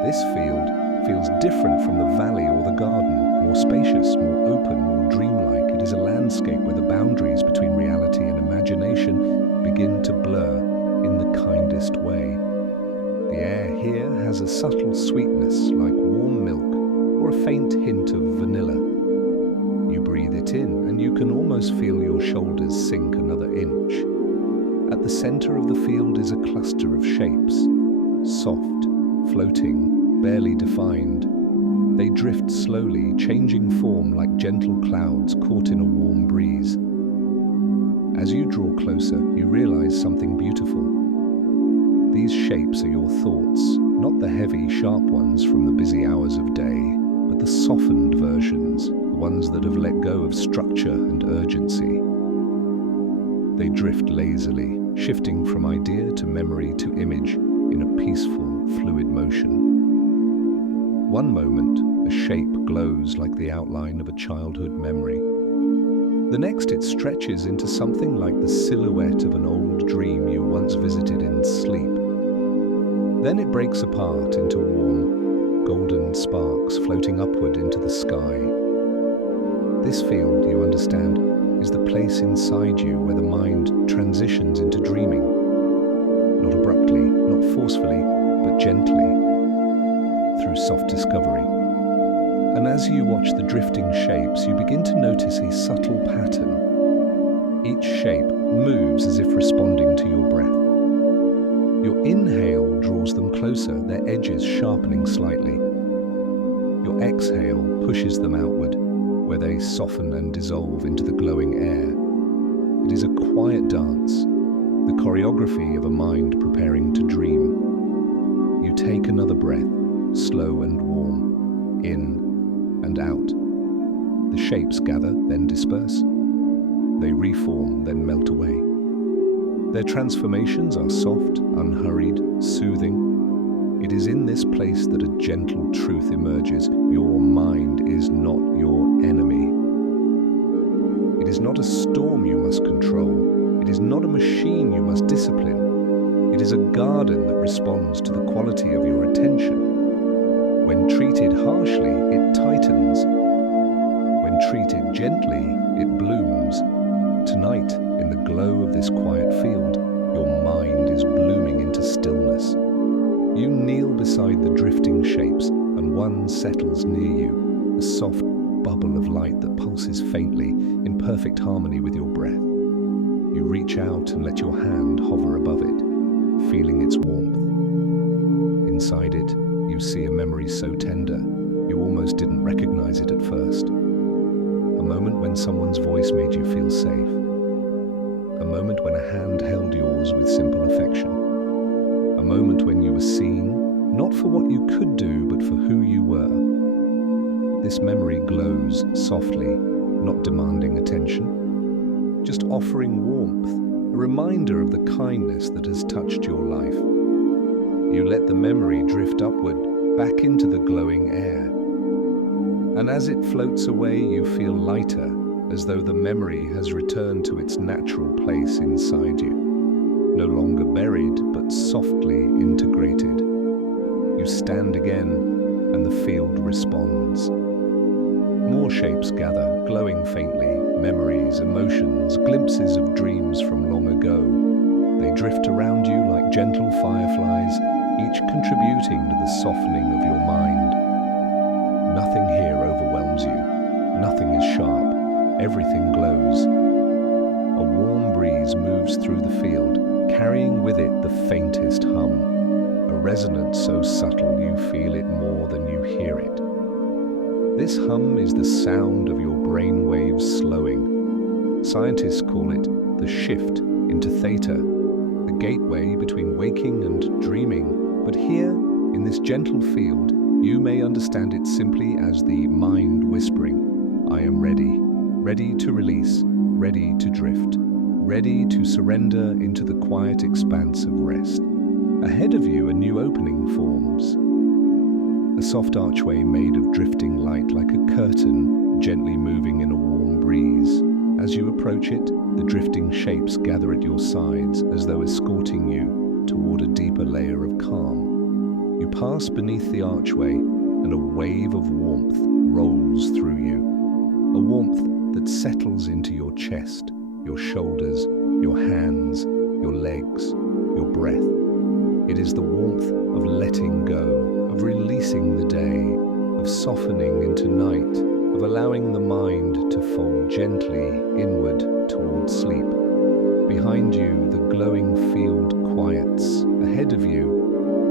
This field feels different from the valley or the garden, more spacious, more open, more dreamlike. It is a landscape where the boundaries between reality and imagination begin to blur in the kindest way. The air here has a subtle sweetness like warm milk or a faint hint of vanilla. You breathe it in and you can almost feel your shoulders sink another inch. At the center of the field is a cluster of shapes, soft, floating, barely defined. They drift slowly, changing form like gentle clouds caught in a warm breeze. As you draw closer, you realize something beautiful. These shapes are your thoughts, not the heavy, sharp ones from the busy hours of day, but the softened versions, the ones that have let go of structure and urgency. They drift lazily, shifting from idea to memory to image in a peaceful, fluid motion. One moment, a shape glows like the outline of a childhood memory. The next, it stretches into something like the silhouette of an old dream you once visited in sleep. Then it breaks apart into warm, golden sparks floating upward into the sky. This field, you understand, is the place inside you where the mind transitions into dreaming. Not abruptly, not forcefully, but gently, through soft discovery. And as you watch the drifting shapes, you begin to notice a subtle pattern. Each shape moves as if responding to your breath. Your inhale draws them closer, their edges sharpening slightly. Your exhale pushes them outward, where they soften and dissolve into the glowing air. It is a quiet dance, the choreography of a mind preparing to dream. You take another breath, slow and warm, in and out. The shapes gather, then disperse. They reform, then melt away. Their transformations are soft, unhurried, soothing. It is in this place that a gentle truth emerges. Your mind is not your enemy. It is not a storm you must control. It is not a machine you must discipline. It is a garden that responds to the quality of your attention. When treated harshly, it tightens. When treated gently, it blooms. Tonight, in the glow of this quiet field, your mind is blooming into stillness. You kneel beside the drifting shapes, and one settles near you, a soft bubble of light that pulses faintly, in perfect harmony with your breath. You reach out and let your hand hover above it, feeling its warmth. Inside it, you see a memory so tender, you almost didn't recognize it at first. A moment when someone's voice made you feel safe. A moment when a hand held yours with simple affection. A moment when you were seen, not for what you could do, but for who you were. This memory glows softly, not demanding attention, just offering warmth, a reminder of the kindness that has touched your life. You let the memory drift upward, back into the glowing air. And as it floats away, you feel lighter, as though the memory has returned to its natural place inside you. No longer buried, but softly integrated. You stand again, and the field responds. More shapes gather, glowing faintly, memories, emotions, glimpses of dreams from long ago. They drift around you like gentle fireflies, each contributing to the softening of your mind. Nothing here overwhelms you. Nothing is sharp. Everything glows. A warm breeze moves through the field, carrying with it the faintest hum, a resonance so subtle you feel it more than you hear it. This hum is the sound of your brain waves slowing. Scientists call it the shift into theta, the gateway between waking and dreaming. But here, in this gentle field, you may understand it simply as the mind whispering, "I am ready, ready to release, ready to drift, ready to surrender into the quiet expanse of rest." Ahead of you, a new opening forms. A soft archway made of drifting light like a curtain, gently moving in a warm breeze. As you approach it, the drifting shapes gather at your sides as though escorting you toward a deeper layer of calm. You pass beneath the archway, and a wave of warmth rolls through you. A warmth that settles into your chest, your shoulders, your hands, your legs, your breath. It is the warmth of letting go, of releasing the day, of softening into night, of allowing the mind to fold gently inward towards sleep. Behind you, the glowing field quiets. Ahead of you,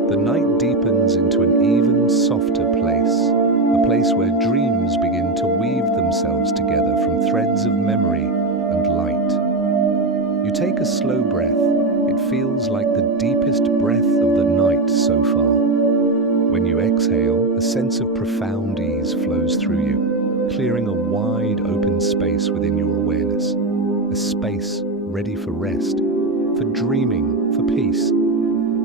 the night deepens into an even softer place, a place where dreams begin to weave themselves together from threads of memory and light. You take a slow breath. It feels like the deepest breath of the night so far. When you exhale, a sense of profound ease flows through you, clearing a wide open space within your awareness. A space ready for rest, for dreaming, for peace.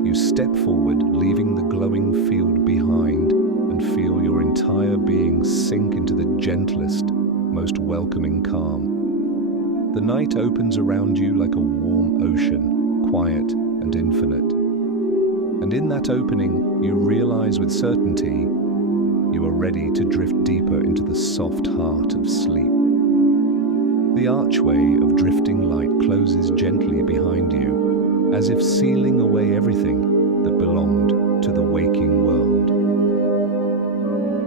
You step forward, leaving the glowing field behind, and feel your entire being sink into the gentlest, most welcoming calm. The night opens around you like a warm ocean, quiet and infinite. And in that opening, you realize with certainty you are ready to drift deeper into the soft heart of sleep. The archway of drifting light closes gently behind you, as if sealing away everything that belonged to the waking world.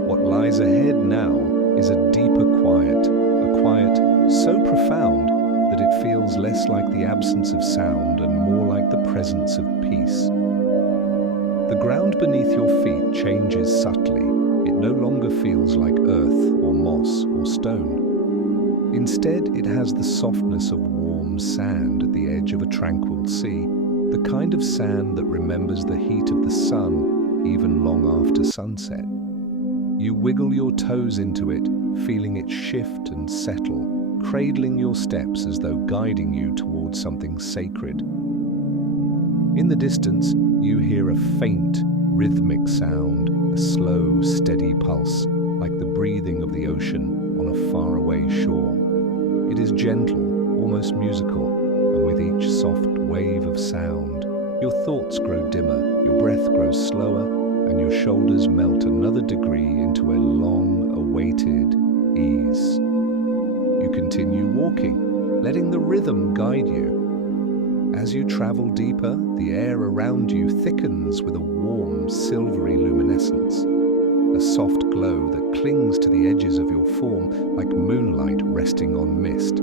What lies ahead now is a deeper quiet, a quiet so profound that it feels less like the absence of sound and more like the presence of peace. The ground beneath your feet changes subtly. It no longer feels like earth or moss or stone. Instead, it has the softness of warm sand at the edge of a tranquil sea, the kind of sand that remembers the heat of the sun even long after sunset. You wiggle your toes into it, feeling it shift and settle, cradling your steps as though guiding you towards something sacred. In the distance, you hear a faint, rhythmic sound, a slow, steady pulse, like the breathing of the ocean on a faraway shore. It is gentle, almost musical, and with each soft wave of sound, your thoughts grow dimmer, your breath grows slower, and your shoulders melt another degree into a long-awaited ease. You continue walking, letting the rhythm guide you. As you travel deeper, the air around you thickens with a warm, silvery luminescence, a soft glow that clings to the edges of your form like moonlight resting on mist.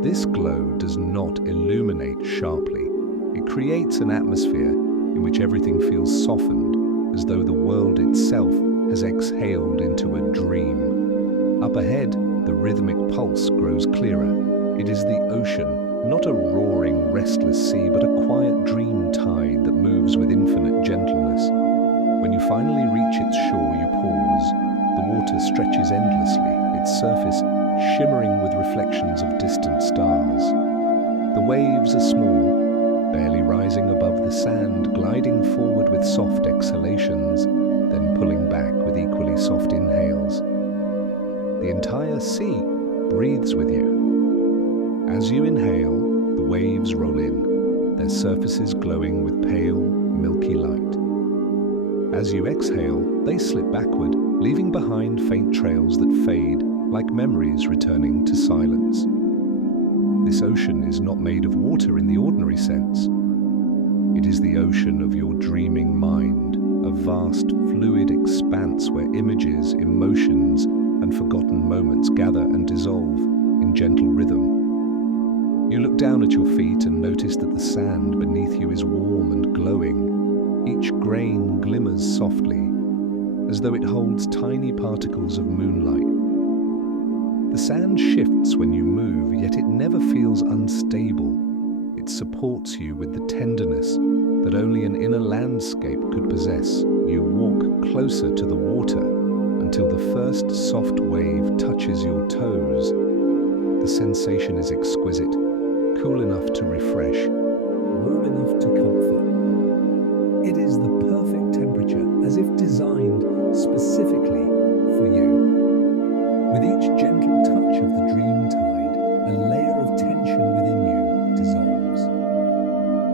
This glow does not illuminate sharply. It creates an atmosphere in which everything feels softened, as though the world itself has exhaled into a dream. Up ahead, the rhythmic pulse grows clearer. It is the ocean, not a roaring, restless sea, but a quiet dream tide that moves with infinite gentleness. When you finally reach its shore, you pause. The water stretches endlessly, its surface shimmering with reflections of distant stars. The waves are small, barely rising above the sand, gliding forward with soft exhalations, then pulling back with equally soft inhales. The entire sea breathes with you. As you inhale, the waves roll in, their surfaces glowing with pale, milky light. As you exhale, they slip backward, leaving behind faint trails that fade, like memories returning to silence. This ocean is not made of water in the ordinary sense. It is the ocean of your dreaming mind, a vast, fluid expanse where images, emotions, and forgotten moments gather and dissolve in gentle rhythm. You look down at your feet and notice that the sand beneath you is warm and glowing. Each grain glimmers softly, as though it holds tiny particles of moonlight. The sand shifts when you move, yet it never feels unstable. It supports you with the tenderness that only an inner landscape could possess. You walk closer to the water until the first soft wave touches your toes. The sensation is exquisite, cool enough to refresh, Warm enough to comfort. It is the perfect temperature, as if designed specifically for you. With each gentle touch of the dream tide, a layer of tension within you dissolves.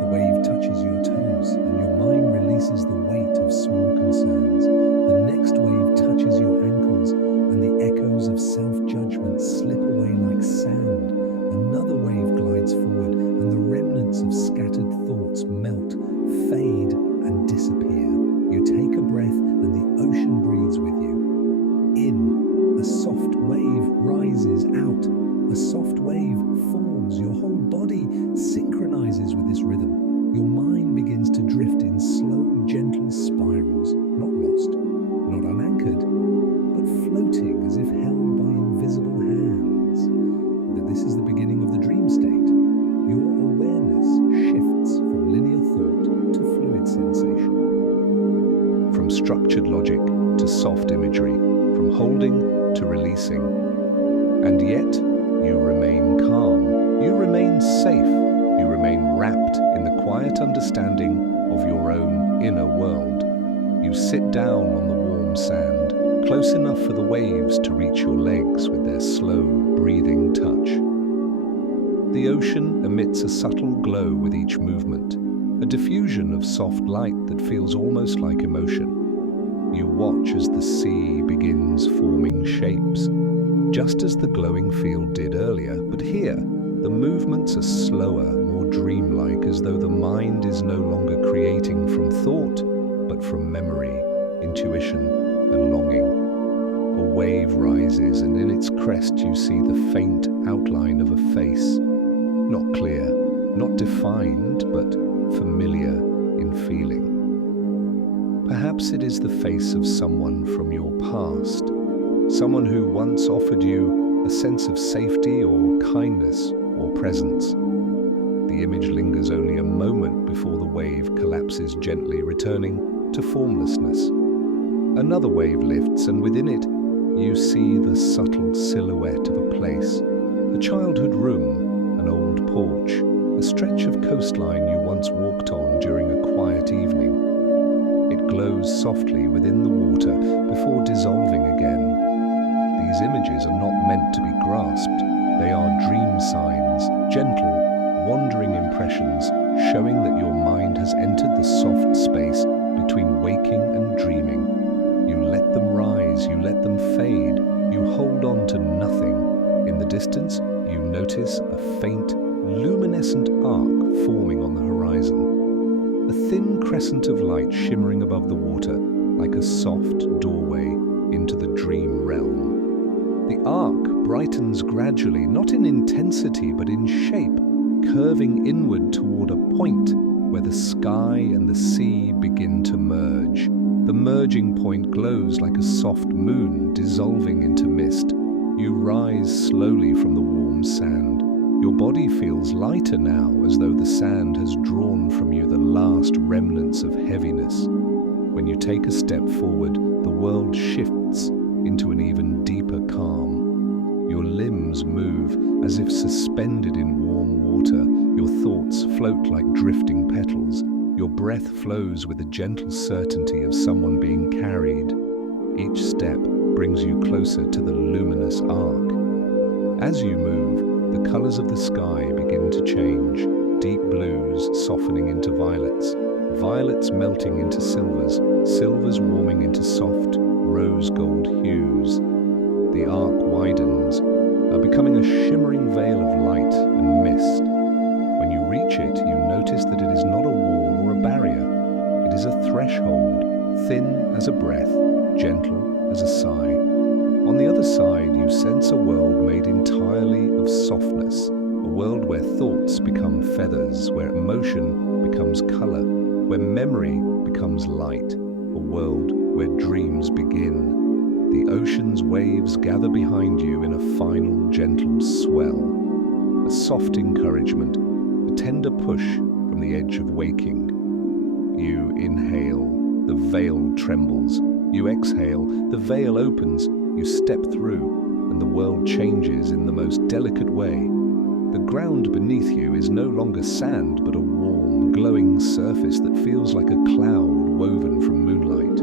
The wave touches your toes, and your mind releases the weight of small concerns. The next wave touches your ankles, and the echoes of self-judgment slip away like sand. Another wave glides forward, and the remnants of scattered thoughts melt, fade, and disappear. You take a breath, and the ocean breathes with you. In, a soft wave rises. Out, a soft wave forms. Your whole body synchronizes with this rhythm. Your mind begins to drift in slow, gentle spirals, not lost, not unanchored, but floating as if held by invisible hands. But this is the beginning of the dream state. Your awareness shifts from linear thought to fluid sensation. from structured logic to soft imagery, from holding to releasing. And yet, you remain calm, you remain safe, you remain wrapped in the quiet understanding of your own inner world. You sit down on the warm sand, close enough for the waves to reach your legs with their slow, breathing touch. The ocean emits a subtle glow with each movement, a diffusion of soft light that feels almost like emotion. You watch as the sea begins forming shapes, just as the glowing field did earlier, but here, the movements are slower, more dreamlike, as though the mind is no longer creating from thought, but from memory, intuition, and longing. A wave rises, and in its crest you see the faint outline of a face. Not clear, not defined, but familiar in feeling. Perhaps it is the face of someone from your past, someone who once offered you a sense of safety or kindness or presence. The image lingers only a moment before the wave collapses gently, returning to formlessness. Another wave lifts, and within it, you see the subtle silhouette of a place, a childhood room, an old porch, a stretch of coastline you once walked on during a quiet evening. It glows softly within the water before dissolving again. These images are not meant to be grasped. They are dream signs, gentle, wandering impressions, showing that your mind has entered the soft space between waking and dreaming. You let them rise, you let them fade, you hold on to nothing. In the distance, you notice a faint, luminescent arc forming on the horizon. A thin crescent of light shimmering above the water, like a soft doorway into the dream realm. The arc brightens gradually, not in intensity, but in shape, curving inward toward a point where the sky and the sea begin to merge. The merging point glows like a soft moon dissolving into mist. You rise slowly from the warm sand. Your body feels lighter now, as though the sand has drawn from you the last remnants of heaviness. When you take a step forward, the world shifts into an even deeper calm. Your limbs move as if suspended in warm water. Your thoughts float like drifting petals. Your breath flows with the gentle certainty of someone being carried. Each step brings you closer to the luminous arc. As you move, the colors of the sky begin to change, deep blues softening into violets, violets melting into silvers, silvers warming into soft, rose gold hues. The arc widens, becoming a shimmering veil of light and mist. When you reach it, you notice that it is not a wall or a barrier. It is a threshold, thin as a breath, gentle as a sigh. On the other side, you sense a world made entirely of softness, a world where thoughts become feathers, where emotion becomes color, where memory becomes light, a world where dreams begin. The ocean's waves gather behind you in a final, gentle swell, a soft encouragement, a tender push from the edge of waking. You inhale, the veil trembles. You exhale, the veil opens. You step through, and the world changes in the most delicate way. The ground beneath you is no longer sand, but a warm, glowing surface that feels like a cloud woven from moonlight.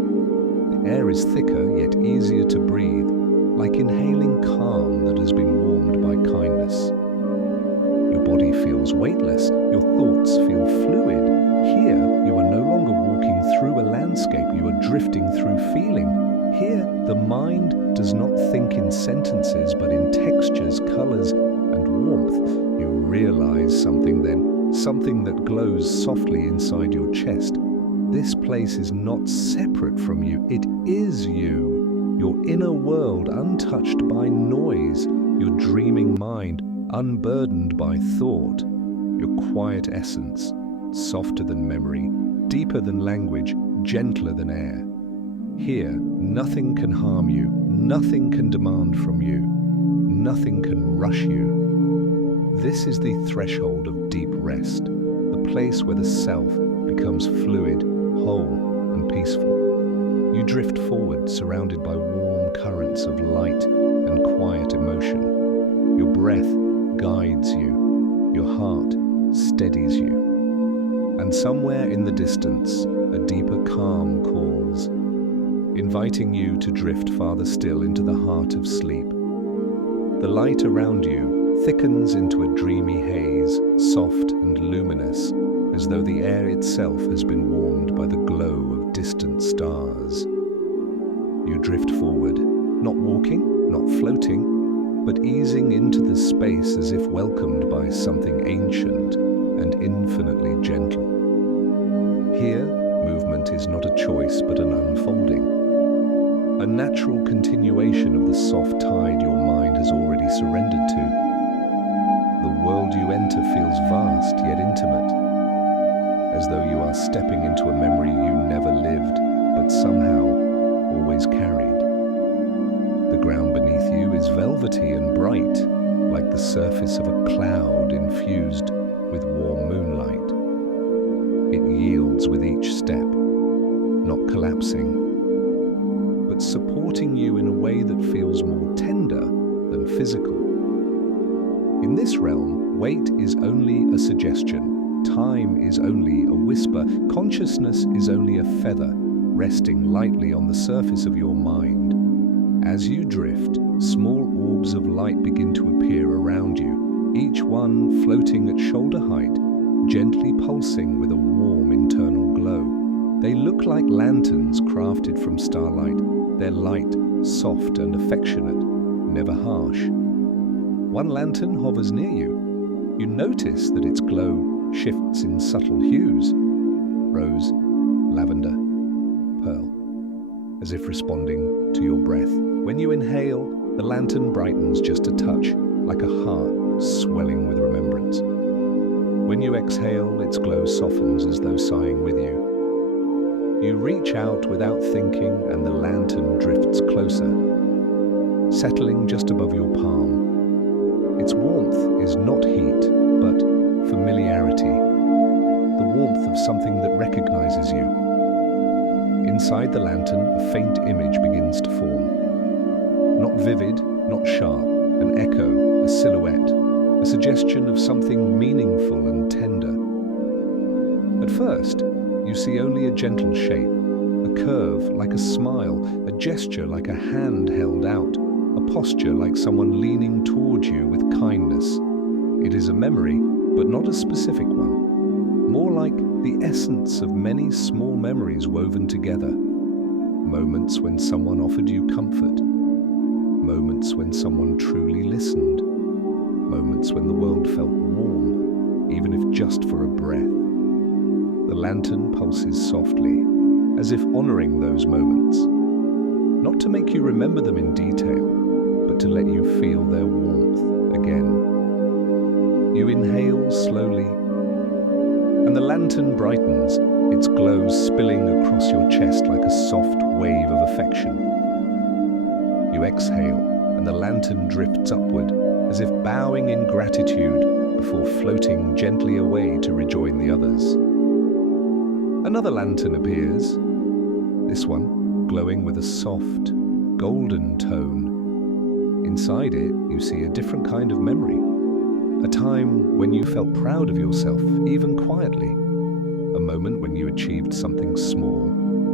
The air is thicker, yet easier to breathe, like inhaling calm that has been warmed by kindness. Your body feels weightless, your thoughts feel fluid. Here, you are no longer walking through a landscape, you are drifting through feeling. Here, the mind does not think in sentences, but in textures, colors, and warmth. You realize something then, something that glows softly inside your chest. This place is not separate from you, it is you. Your inner world untouched by noise, your dreaming mind unburdened by thought, your quiet essence, softer than memory, deeper than language, gentler than air. Here, nothing can harm you, nothing can demand from you, nothing can rush you. This is the threshold of deep rest, the place where the self becomes fluid, whole, and peaceful. You drift forward, surrounded by warm currents of light and quiet emotion. Your breath guides you, your heart steadies you. And somewhere in the distance, a deeper calm calls, inviting you to drift farther still into the heart of sleep. The light around you thickens into a dreamy haze, soft and luminous, as though the air itself has been warmed by the glow of distant stars. You drift forward, not walking, not floating, but easing into the space as if welcomed by something ancient and infinitely gentle. Here, movement is not a choice but an unfolding, a natural continuation of the soft tide your mind has already surrendered to. The world you enter feels vast yet intimate, as though you are stepping into a memory you never lived, but somehow always carried. The ground beneath you is velvety and bright, like the surface of a cloud infused with warm moonlight. It yields with each step, not collapsing, but supporting you in a way that feels more tender than physical. In this realm, weight is only a suggestion, time is only a whisper, consciousness is only a feather, resting lightly on the surface of your mind. As you drift, small orbs of light begin to appear around you, each one floating at shoulder height, gently pulsing with a warm internal glow. They look like lanterns crafted from starlight, their light soft and affectionate, never harsh. One lantern hovers near you. You notice that its glow shifts in subtle hues, rose, lavender, pearl, as if responding to your breath. When you inhale, the lantern brightens just a touch, like a heart swelling with remembrance. When you exhale, its glow softens as though sighing with you. You reach out without thinking, and the lantern drifts closer, settling just above your palm. Its warmth is not heat, but familiarity, the warmth of something that recognizes you. Inside the lantern, a faint image begins to form. Not vivid, not sharp, an echo, a silhouette, a suggestion of something meaningful and tender. At first, you see only a gentle shape, a curve like a smile, a gesture like a hand held out, a posture like someone leaning toward you with kindness. It is a memory, but not a specific one. More like the essence of many small memories woven together. Moments when someone offered you comfort. Moments when someone truly listened. Moments when the world felt warm, even if just for a breath. The lantern pulses softly, as if honoring those moments. Not to make you remember them in detail, but to let you feel their warmth again. You inhale slowly, and the lantern brightens, its glow spilling across your chest like a soft wave of affection. You exhale, and the lantern drifts upward, as if bowing in gratitude before floating gently away to rejoin the others. Another lantern appears, this one glowing with a soft, golden tone. Inside it, you see a different kind of memory. A time when you felt proud of yourself, even quietly. A moment when you achieved something small,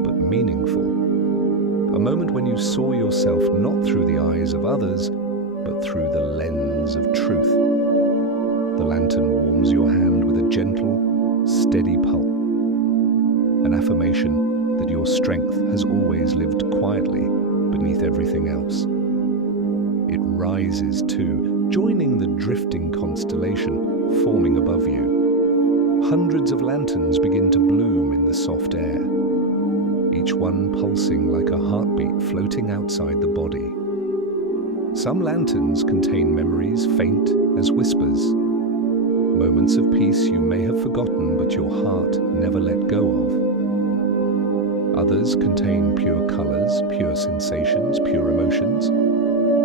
but meaningful. A moment when you saw yourself not through the eyes of others, but through the lens of truth. The lantern warms your hand with a gentle, steady pulse. An affirmation that your strength has always lived quietly beneath everything else. It rises too, joining the drifting constellation forming above you. Hundreds of lanterns begin to bloom in the soft air, each one pulsing like a heartbeat floating outside the body. Some lanterns contain memories faint as whispers, moments of peace you may have forgotten but your heart never let go of. Others contain pure colors, pure sensations, pure emotions,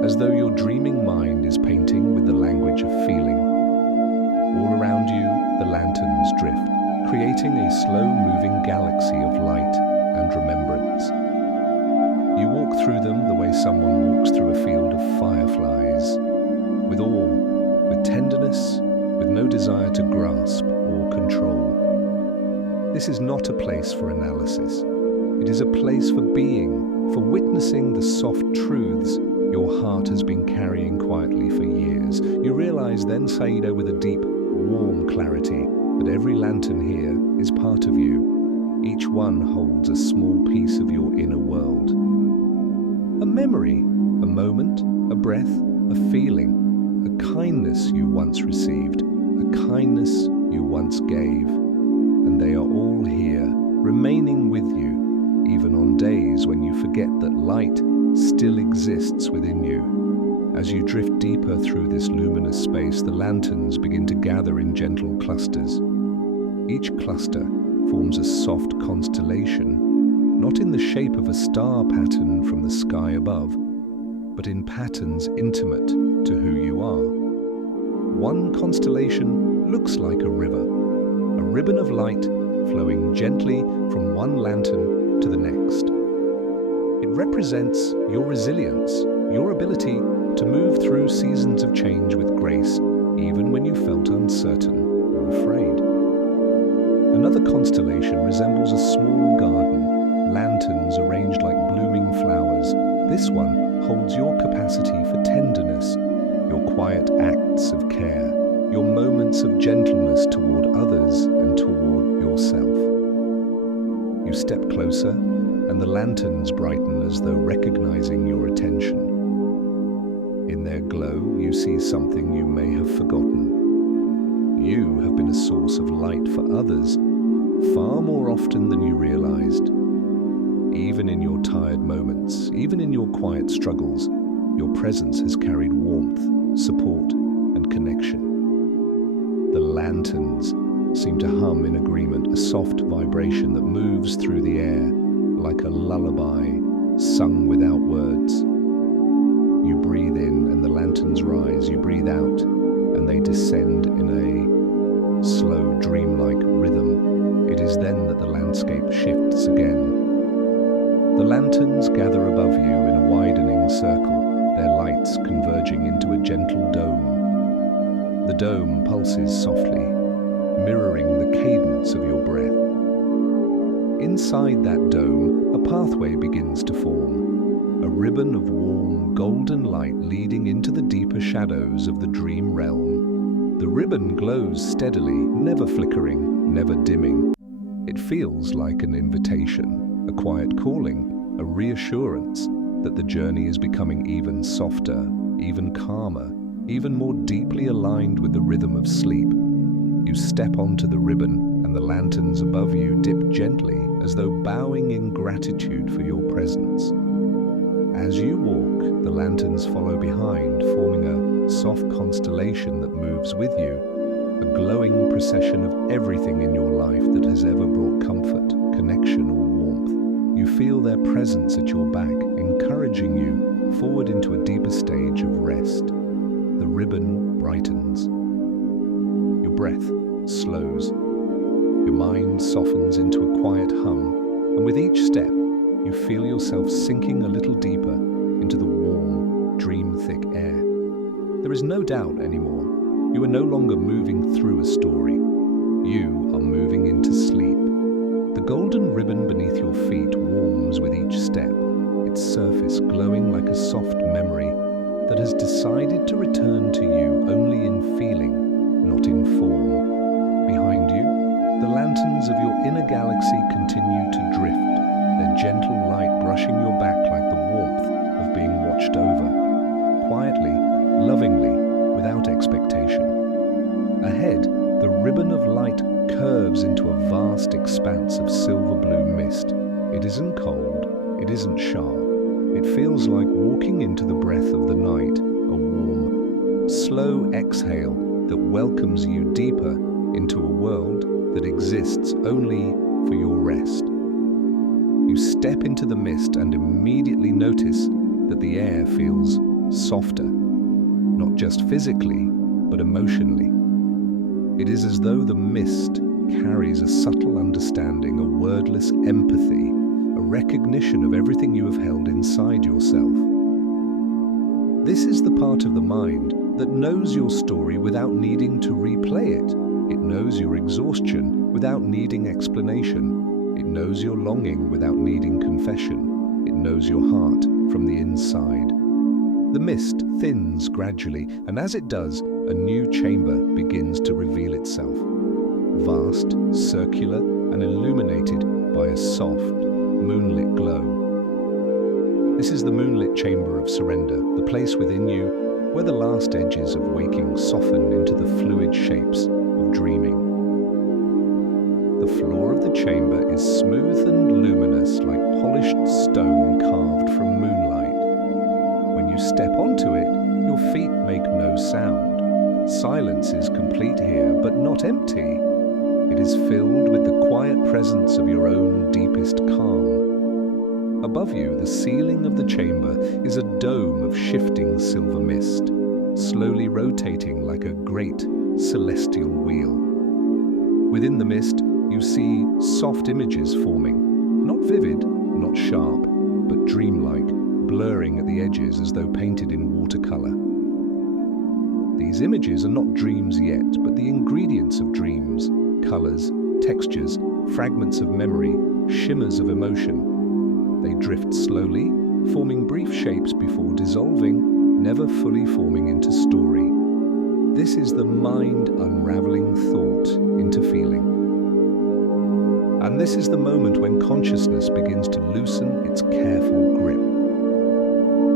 as though your dreaming mind is painting with the language of feeling. All around you, the lanterns drift, creating a slow-moving galaxy of light and remembrance. You walk through them the way someone walks through a field of fireflies, with awe, with tenderness, with no desire to grasp or control. This is not a place for analysis. It is a place for being, for witnessing the soft truths your heart has been carrying quietly for years. You realize then, Saida, with a deep, warm clarity, that every lantern here is part of you. Each one holds a small piece of your inner world. A memory, a moment, a breath, a feeling, a kindness you once received, a kindness you once gave. And they are all here, remaining with you, even on days when you forget that light still exists within you. As you drift deeper through this luminous space, the lanterns begin to gather in gentle clusters. Each cluster forms a soft constellation, not in the shape of a star pattern from the sky above, but in patterns intimate to who you are. One constellation looks like a river, a ribbon of light flowing gently from one lantern to the next. It represents your resilience, your ability to move through seasons of change with grace, even when you felt uncertain or afraid. Another constellation resembles a small garden, lanterns arranged like blooming flowers. This one holds your capacity for tenderness, your quiet acts of care, your moments of gentleness toward others and toward yourself. You step closer, and the lanterns brighten as though recognizing your attention. In their glow, you see something you may have forgotten. You have been a source of light for others far more often than you realized. Even in your tired moments, even in your quiet struggles, your presence has carried warmth, support, and connection. The lanterns seem to hum in agreement, a soft vibration that moves through the air like a lullaby sung without words. You breathe in and the lanterns rise, you breathe out and they descend in a slow, dreamlike rhythm. It is then that the landscape shifts again. The lanterns gather above you in a widening circle, their lights converging into a gentle dome. The dome pulses softly, mirroring the cadence of your breath. Inside that dome, a pathway begins to form, a ribbon of warm, golden light leading into the deeper shadows of the dream realm. The ribbon glows steadily, never flickering, never dimming. It feels like an invitation, a quiet calling, a reassurance that the journey is becoming even softer, even calmer, even more deeply aligned with the rhythm of sleep. You step onto the ribbon, and the lanterns above you dip gently as though bowing in gratitude for your presence. As you walk, the lanterns follow behind, forming a soft constellation that moves with you, a glowing procession of everything in your life that has ever brought comfort, connection, or warmth. You feel their presence at your back, encouraging you forward into a deeper stage of rest. The ribbon brightens. Your breath slows. Your mind softens into a quiet hum, and with each step, you feel yourself sinking a little deeper into the warm, dream-thick air. There is no doubt anymore. You are no longer moving through a story. You are moving into sleep. The golden ribbon beneath your feet warms with each step, its surface glowing like a soft memory that has decided to return to you only in feeling, not in form. Behind you, the lanterns of your inner galaxy continue to drift, their gentle light brushing your back like the warmth of being watched over, quietly, lovingly, without expectation. Ahead, the ribbon of light curves into a vast expanse of silver-blue mist. It isn't cold, it isn't sharp. It feels like walking into the breath of the night, a warm, slow exhale that welcomes you deeper into a world that exists only for your rest. You step into the mist and immediately notice that the air feels softer, not just physically, but emotionally. It is as though the mist carries a subtle understanding, a wordless empathy, a recognition of everything you have held inside yourself. This is the part of the mind that knows your story without needing to replay it. It knows your exhaustion without needing explanation. It knows your longing without needing confession. It knows your heart from the inside. The mist thins gradually, and as it does, a new chamber begins to reveal itself. Vast, circular, and illuminated by a soft, moonlit glow. This is the moonlit chamber of surrender, the place within you where the last edges of waking soften into the fluid shapes of dreaming. The floor of the chamber is smooth and luminous like polished stone carved from moonlight. When you step onto it, your feet make no sound. Silence is complete here, but not empty. It is filled with the quiet presence of your own deepest calm. Above you, the ceiling of the chamber is a dome of shifting silver mist, slowly rotating like a great celestial wheel. Within the mist, you see soft images forming, not vivid, not sharp, but dreamlike, blurring at the edges as though painted in watercolor. These images are not dreams yet, but the ingredients of dreams: colors, textures, fragments of memory, shimmers of emotion. They drift slowly, forming brief shapes before dissolving, never fully forming into story. This is the mind unraveling thought into feeling. And this is the moment when consciousness begins to loosen its careful grip.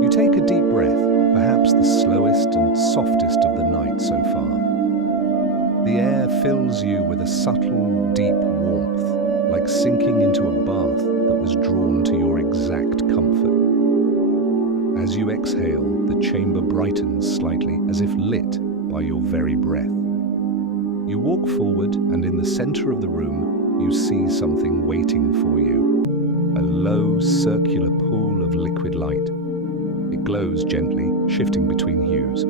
You take a deep breath, perhaps the slowest and softest of the night so far. The air fills you with a subtle, deep warmth, like sinking into a bath that was drawn to your exact comfort. As you exhale, the chamber brightens slightly, as if lit by your very breath. You walk forward, and in the center of the room, you see something waiting for you. A low, circular pool of liquid light. It glows gently, shifting between hues.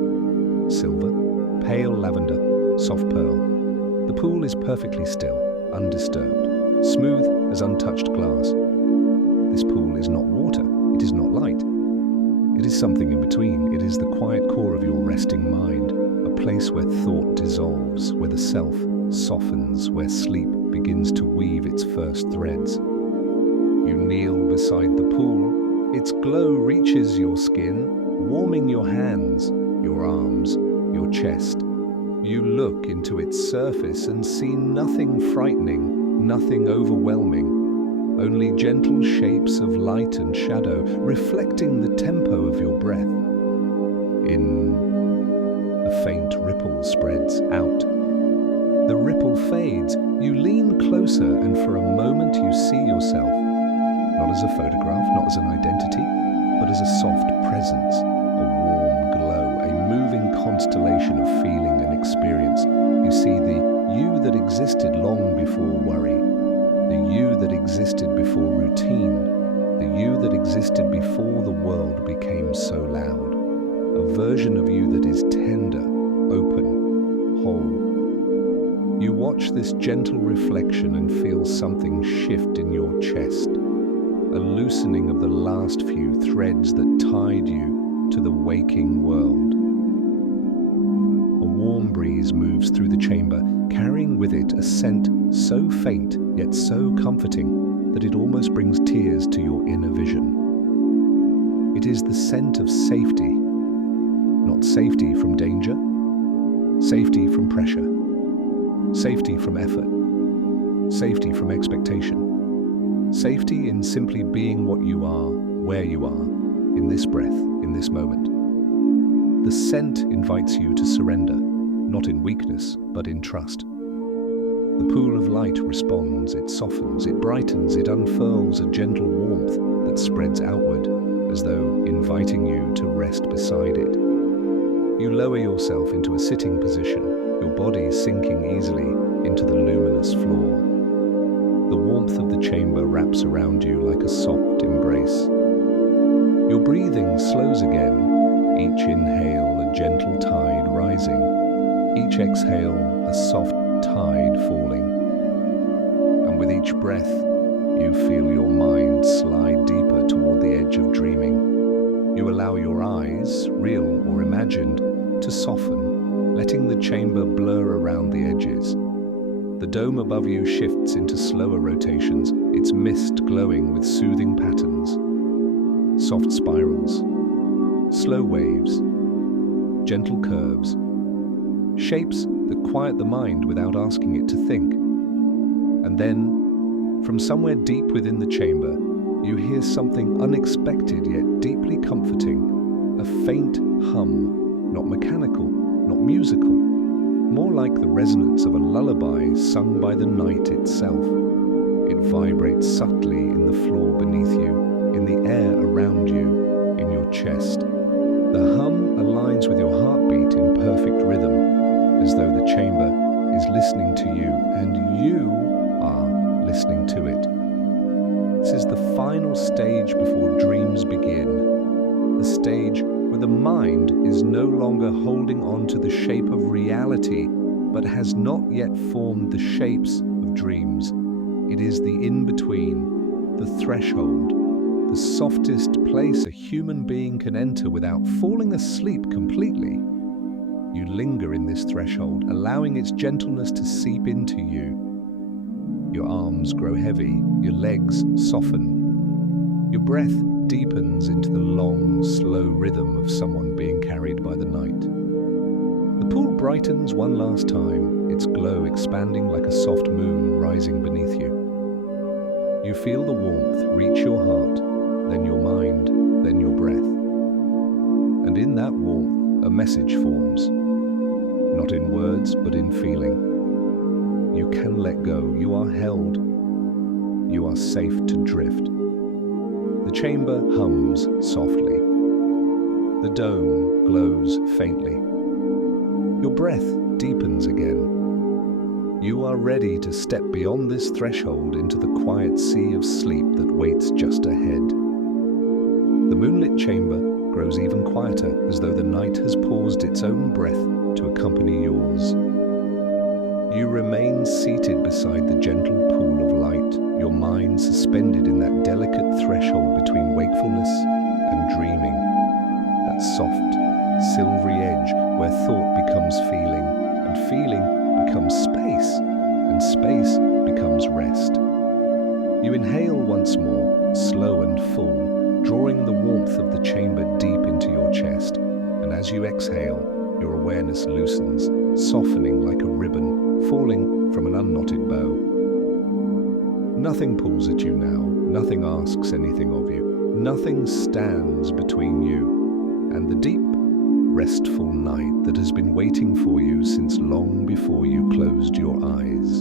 Silver, pale lavender, soft pearl. The pool is perfectly still, undisturbed, smooth as untouched glass. This pool is not water, it is not light. It is something in between. It is the quiet core of your resting mind, a place where thought dissolves, where the self softens, where sleep begins to weave its first threads. You kneel beside the pool. Its glow reaches your skin, warming your hands, your arms, your chest. You look into its surface and see nothing frightening, nothing overwhelming, only gentle shapes of light and shadow reflecting the tempo of your breath. In, a faint ripple spreads out. The ripple fades. You lean closer, and for a moment you see yourself, not as a photograph, not as an identity, but as a soft presence, a warm glow, a moving constellation of feeling and experience. You see the you that existed long before worry, the you that existed before routine, the you that existed before the world became so loud, a version of you that is tender, open, whole. You watch this gentle reflection and feel something shift in your chest, a loosening of the last few threads that tied you to the waking world. A warm breeze moves through the chamber, carrying with it a scent so faint yet so comforting that it almost brings tears to your inner vision. It is the scent of safety, not safety from danger, safety from pressure, safety from effort, safety from expectation, safety in simply being what you are, where you are, in this breath, in this moment. The scent invites you to surrender, not in weakness, but in trust. The pool of light responds, it softens, it brightens, it unfurls a gentle warmth that spreads outward, as though inviting you to rest beside it. You lower yourself into a sitting position, your body sinking easily into the luminous floor. The warmth of the chamber wraps around you like a soft embrace. Your breathing slows again, each inhale a gentle tide rising, each exhale a soft tide falling. And with each breath, you feel your mind slide deeper toward the edge of dreaming. You allow your eyes, real or imagined, to soften, letting the chamber blur around the edges. The dome above you shifts into slower rotations, its mist glowing with soothing patterns. Soft spirals, slow waves, gentle curves, shapes that quiet the mind without asking it to think. And then, from somewhere deep within the chamber, you hear something unexpected yet deeply comforting, a faint hum. Not mechanical, not musical, more like the resonance of a lullaby sung by the night itself. It vibrates subtly in the floor beneath you, in the air around you, in your chest. The hum aligns with your heartbeat in perfect rhythm, as though the chamber is listening to you and you are listening to it. This is the final stage before dreams begin, the stage where the mind is no longer holding on to the shape of reality, but has not yet formed the shapes of dreams. It is the in-between, the threshold, the softest place a human being can enter without falling asleep completely. You linger in this threshold, allowing its gentleness to seep into you. Your arms grow heavy, your legs soften. Your breath deepens into the long, slow rhythm of someone being carried by the night. The pool brightens one last time, its glow expanding like a soft moon rising beneath you. You feel the warmth reach your heart, then your mind, then your breath. And in that warmth, a message forms, not in words, but in feeling. You can let go, you are held, you are safe to drift. The chamber hums softly. The dome glows faintly. Your breath deepens again. You are ready to step beyond this threshold into the quiet sea of sleep that waits just ahead. The moonlit chamber grows even quieter, as though the night has paused its own breath to accompany yours. You remain seated beside the gentle pool of light, your mind suspended in that delicate threshold between wakefulness and dreaming. That soft, silvery edge where thought becomes feeling, and feeling becomes space, and space becomes rest. You inhale once more, As you exhale, your awareness loosens, softening like a ribbon, falling from an unknotted bow. Nothing pulls at you now, nothing asks anything of you, nothing stands between you and the deep, restful night that has been waiting for you since long before you closed your eyes.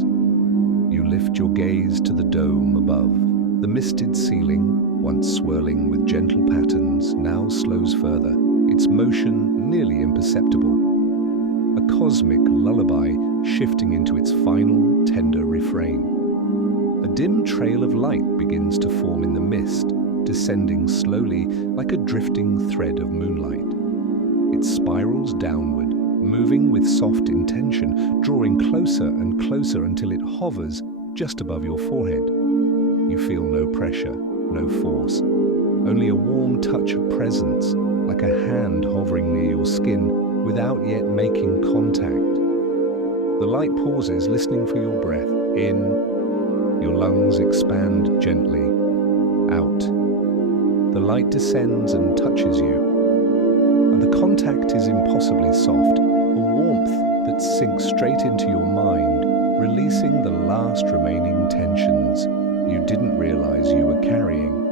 You lift your gaze to the dome above. The misted ceiling, once swirling with gentle patterns, now slows further, its motion nearly imperceptible. A cosmic lullaby shifting into its final, tender refrain. A dim trail of light begins to form in the mist, descending slowly like a drifting thread of moonlight. It spirals downward, moving with soft intention, drawing closer and closer until it hovers just above your forehead. You feel no pressure, no force, only a warm touch of presence, like a hand hovering near your skin without yet making contact. The light pauses, listening for your breath. In, your lungs expand gently. Out. The light descends and touches you, and the contact is impossibly soft, a warmth that sinks straight into your mind, releasing the last remaining tensions you didn't realize you were carrying.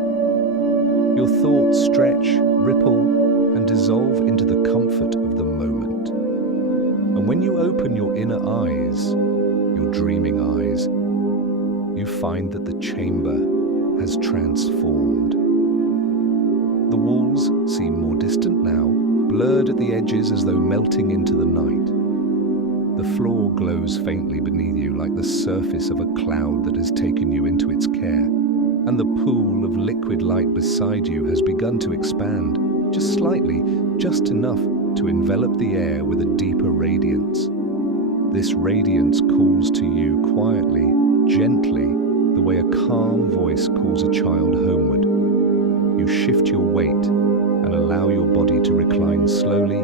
Your thoughts stretch, ripple, and dissolve into the comfort of the moment. And when you open your inner eyes, your dreaming eyes, you find that the chamber has transformed. The walls seem more distant now, blurred at the edges as though melting into the night. The floor glows faintly beneath you like the surface of a cloud that has taken you into its care, and the pool of liquid light beside you has begun to expand, just slightly, just enough to envelop the air with a deeper radiance. This radiance calls to you quietly, gently, the way a calm voice calls a child homeward. You shift your weight and allow your body to recline slowly,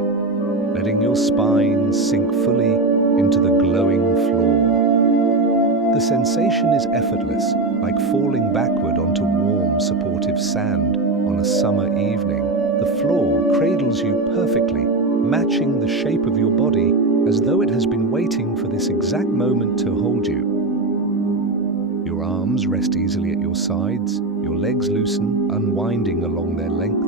letting your spine sink fully into the glowing floor. The sensation is effortless, like falling backward onto warm, supportive sand on a summer evening. The floor cradles you perfectly, matching the shape of your body as though it has been waiting for this exact moment to hold you. Your arms rest easily at your sides, your legs loosen, unwinding along their length.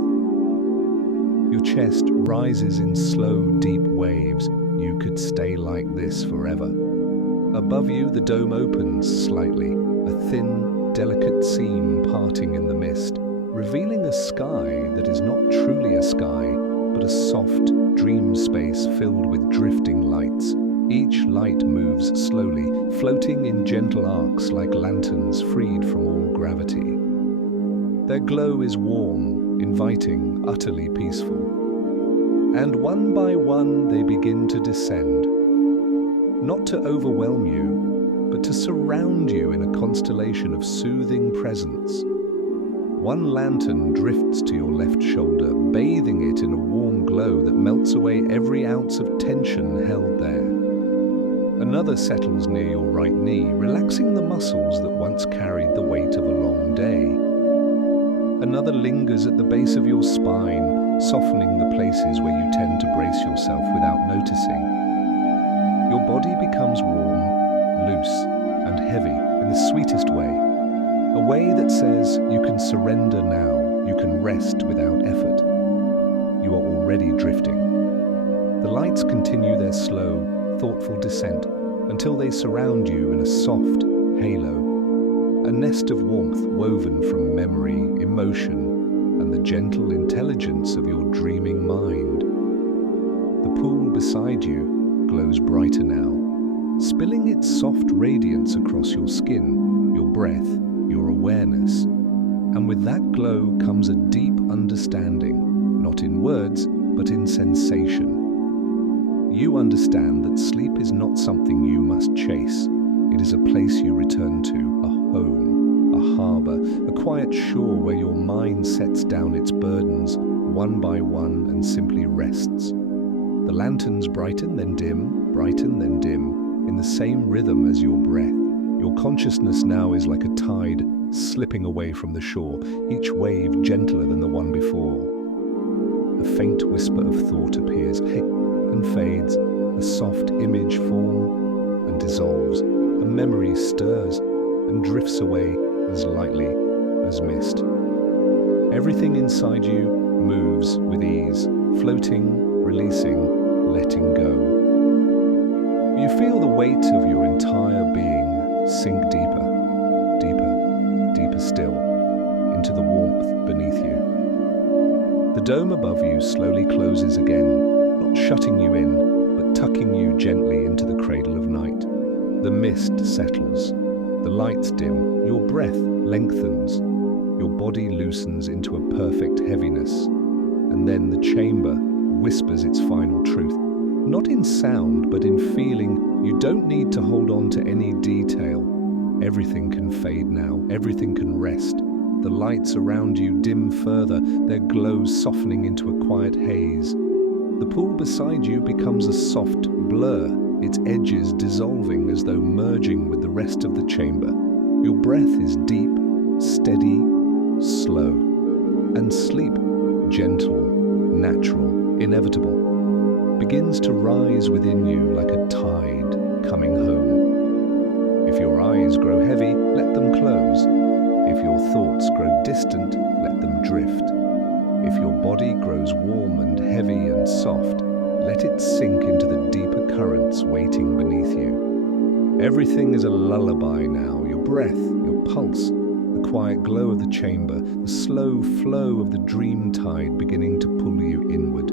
Your chest rises in slow, deep waves. You could stay like this forever. Above you, the dome opens slightly, a thin, delicate seam parting in the mist, revealing a sky that is not truly a sky, but a soft, dream space filled with drifting lights. Each light moves slowly, floating in gentle arcs like lanterns freed from all gravity. Their glow is warm, inviting, utterly peaceful. And one by one they begin to descend, not to overwhelm you, but to surround you in a constellation of soothing presence. One lantern drifts to your left shoulder, bathing it in a warm glow that melts away every ounce of tension held there. Another settles near your right knee, relaxing the muscles that once carried the weight of a long day. Another lingers at the base of your spine, softening the places where you tend to brace yourself without noticing. Your body becomes warm, loose, and heavy in the sweetest way. A way that says you can surrender now, you can rest without effort. You are already drifting. The lights continue their slow, thoughtful descent until they surround you in a soft halo, a nest of warmth woven from memory, emotion, and the gentle intelligence of your dreaming mind. The pool beside you glows brighter now, spilling its soft radiance across your skin, your breath, your awareness. And with that glow comes a deep understanding, not in words, but in sensation. You understand that sleep is not something you must chase. It is a place you return to, a home, a harbor, a quiet shore where your mind sets down its burdens one by one and simply rests. The lanterns brighten then dim, in the same rhythm as your breath. Your consciousness now is like a tide slipping away from the shore, each wave gentler than the one before. A a faint whisper of thought appears and fades. A soft image forms and dissolves. A memory stirs and drifts away as lightly as mist. Everything inside you moves with ease, floating, releasing, letting go. You feel the weight of your entire being sink deeper, deeper, deeper still, into the warmth beneath you. The dome above you slowly closes again, not shutting you in, but tucking you gently into the cradle of night. The mist settles, the lights dim, your breath lengthens, your body loosens into a perfect heaviness, and then the chamber whispers its final truth. Not in sound, but in feeling. You don't need to hold on to any detail. Everything can fade now, everything can rest. The lights around you dim further, their glow softening into a quiet haze. The pool beside you becomes a soft blur, its edges dissolving as though merging with the rest of the chamber. Your breath is deep, steady, slow, and sleep, gentle, natural, inevitable, begins to rise within you like a tide coming home. If your eyes grow heavy, let them close. If your thoughts grow distant, let them drift. If your body grows warm and heavy and soft, let it sink into the deeper currents waiting beneath you. Everything is a lullaby now, your breath, your pulse, the quiet glow of the chamber, the slow flow of the dream tide beginning to pull you inward.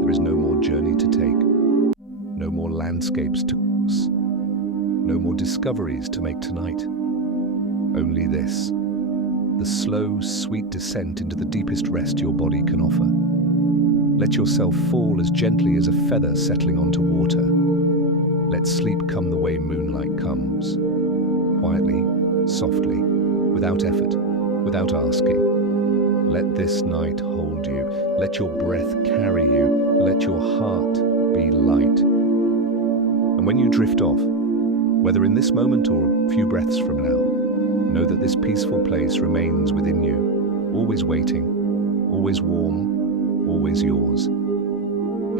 There is no more journey to take, no more landscapes to cross, no more discoveries to make tonight. Only this, the slow, sweet descent into the deepest rest your body can offer. Let yourself fall as gently as a feather settling onto water. Let sleep come the way moonlight comes, quietly, softly, without effort, without asking. Let this night hold you. Let your breath carry you. Let your heart be light. And when you drift off, whether in this moment or a few breaths from now, know that this peaceful place remains within you, always waiting, always warm, always yours.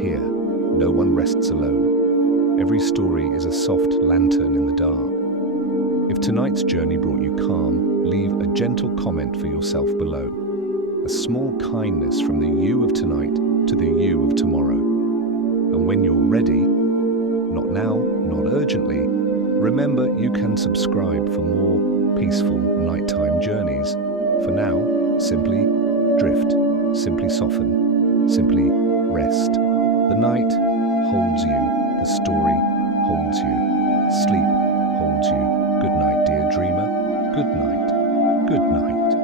Here, no one rests alone. Every story is a soft lantern in the dark. If tonight's journey brought you calm, leave a gentle comment for yourself below. A small kindness from the you of tonight to the you of tomorrow. And when you're ready, not now, not urgently, remember you can subscribe for more peaceful nighttime journeys. For now, simply drift, simply soften, simply rest. The night holds you, the story holds you, sleep holds you. Good night, dear dreamer. Good night. Good night.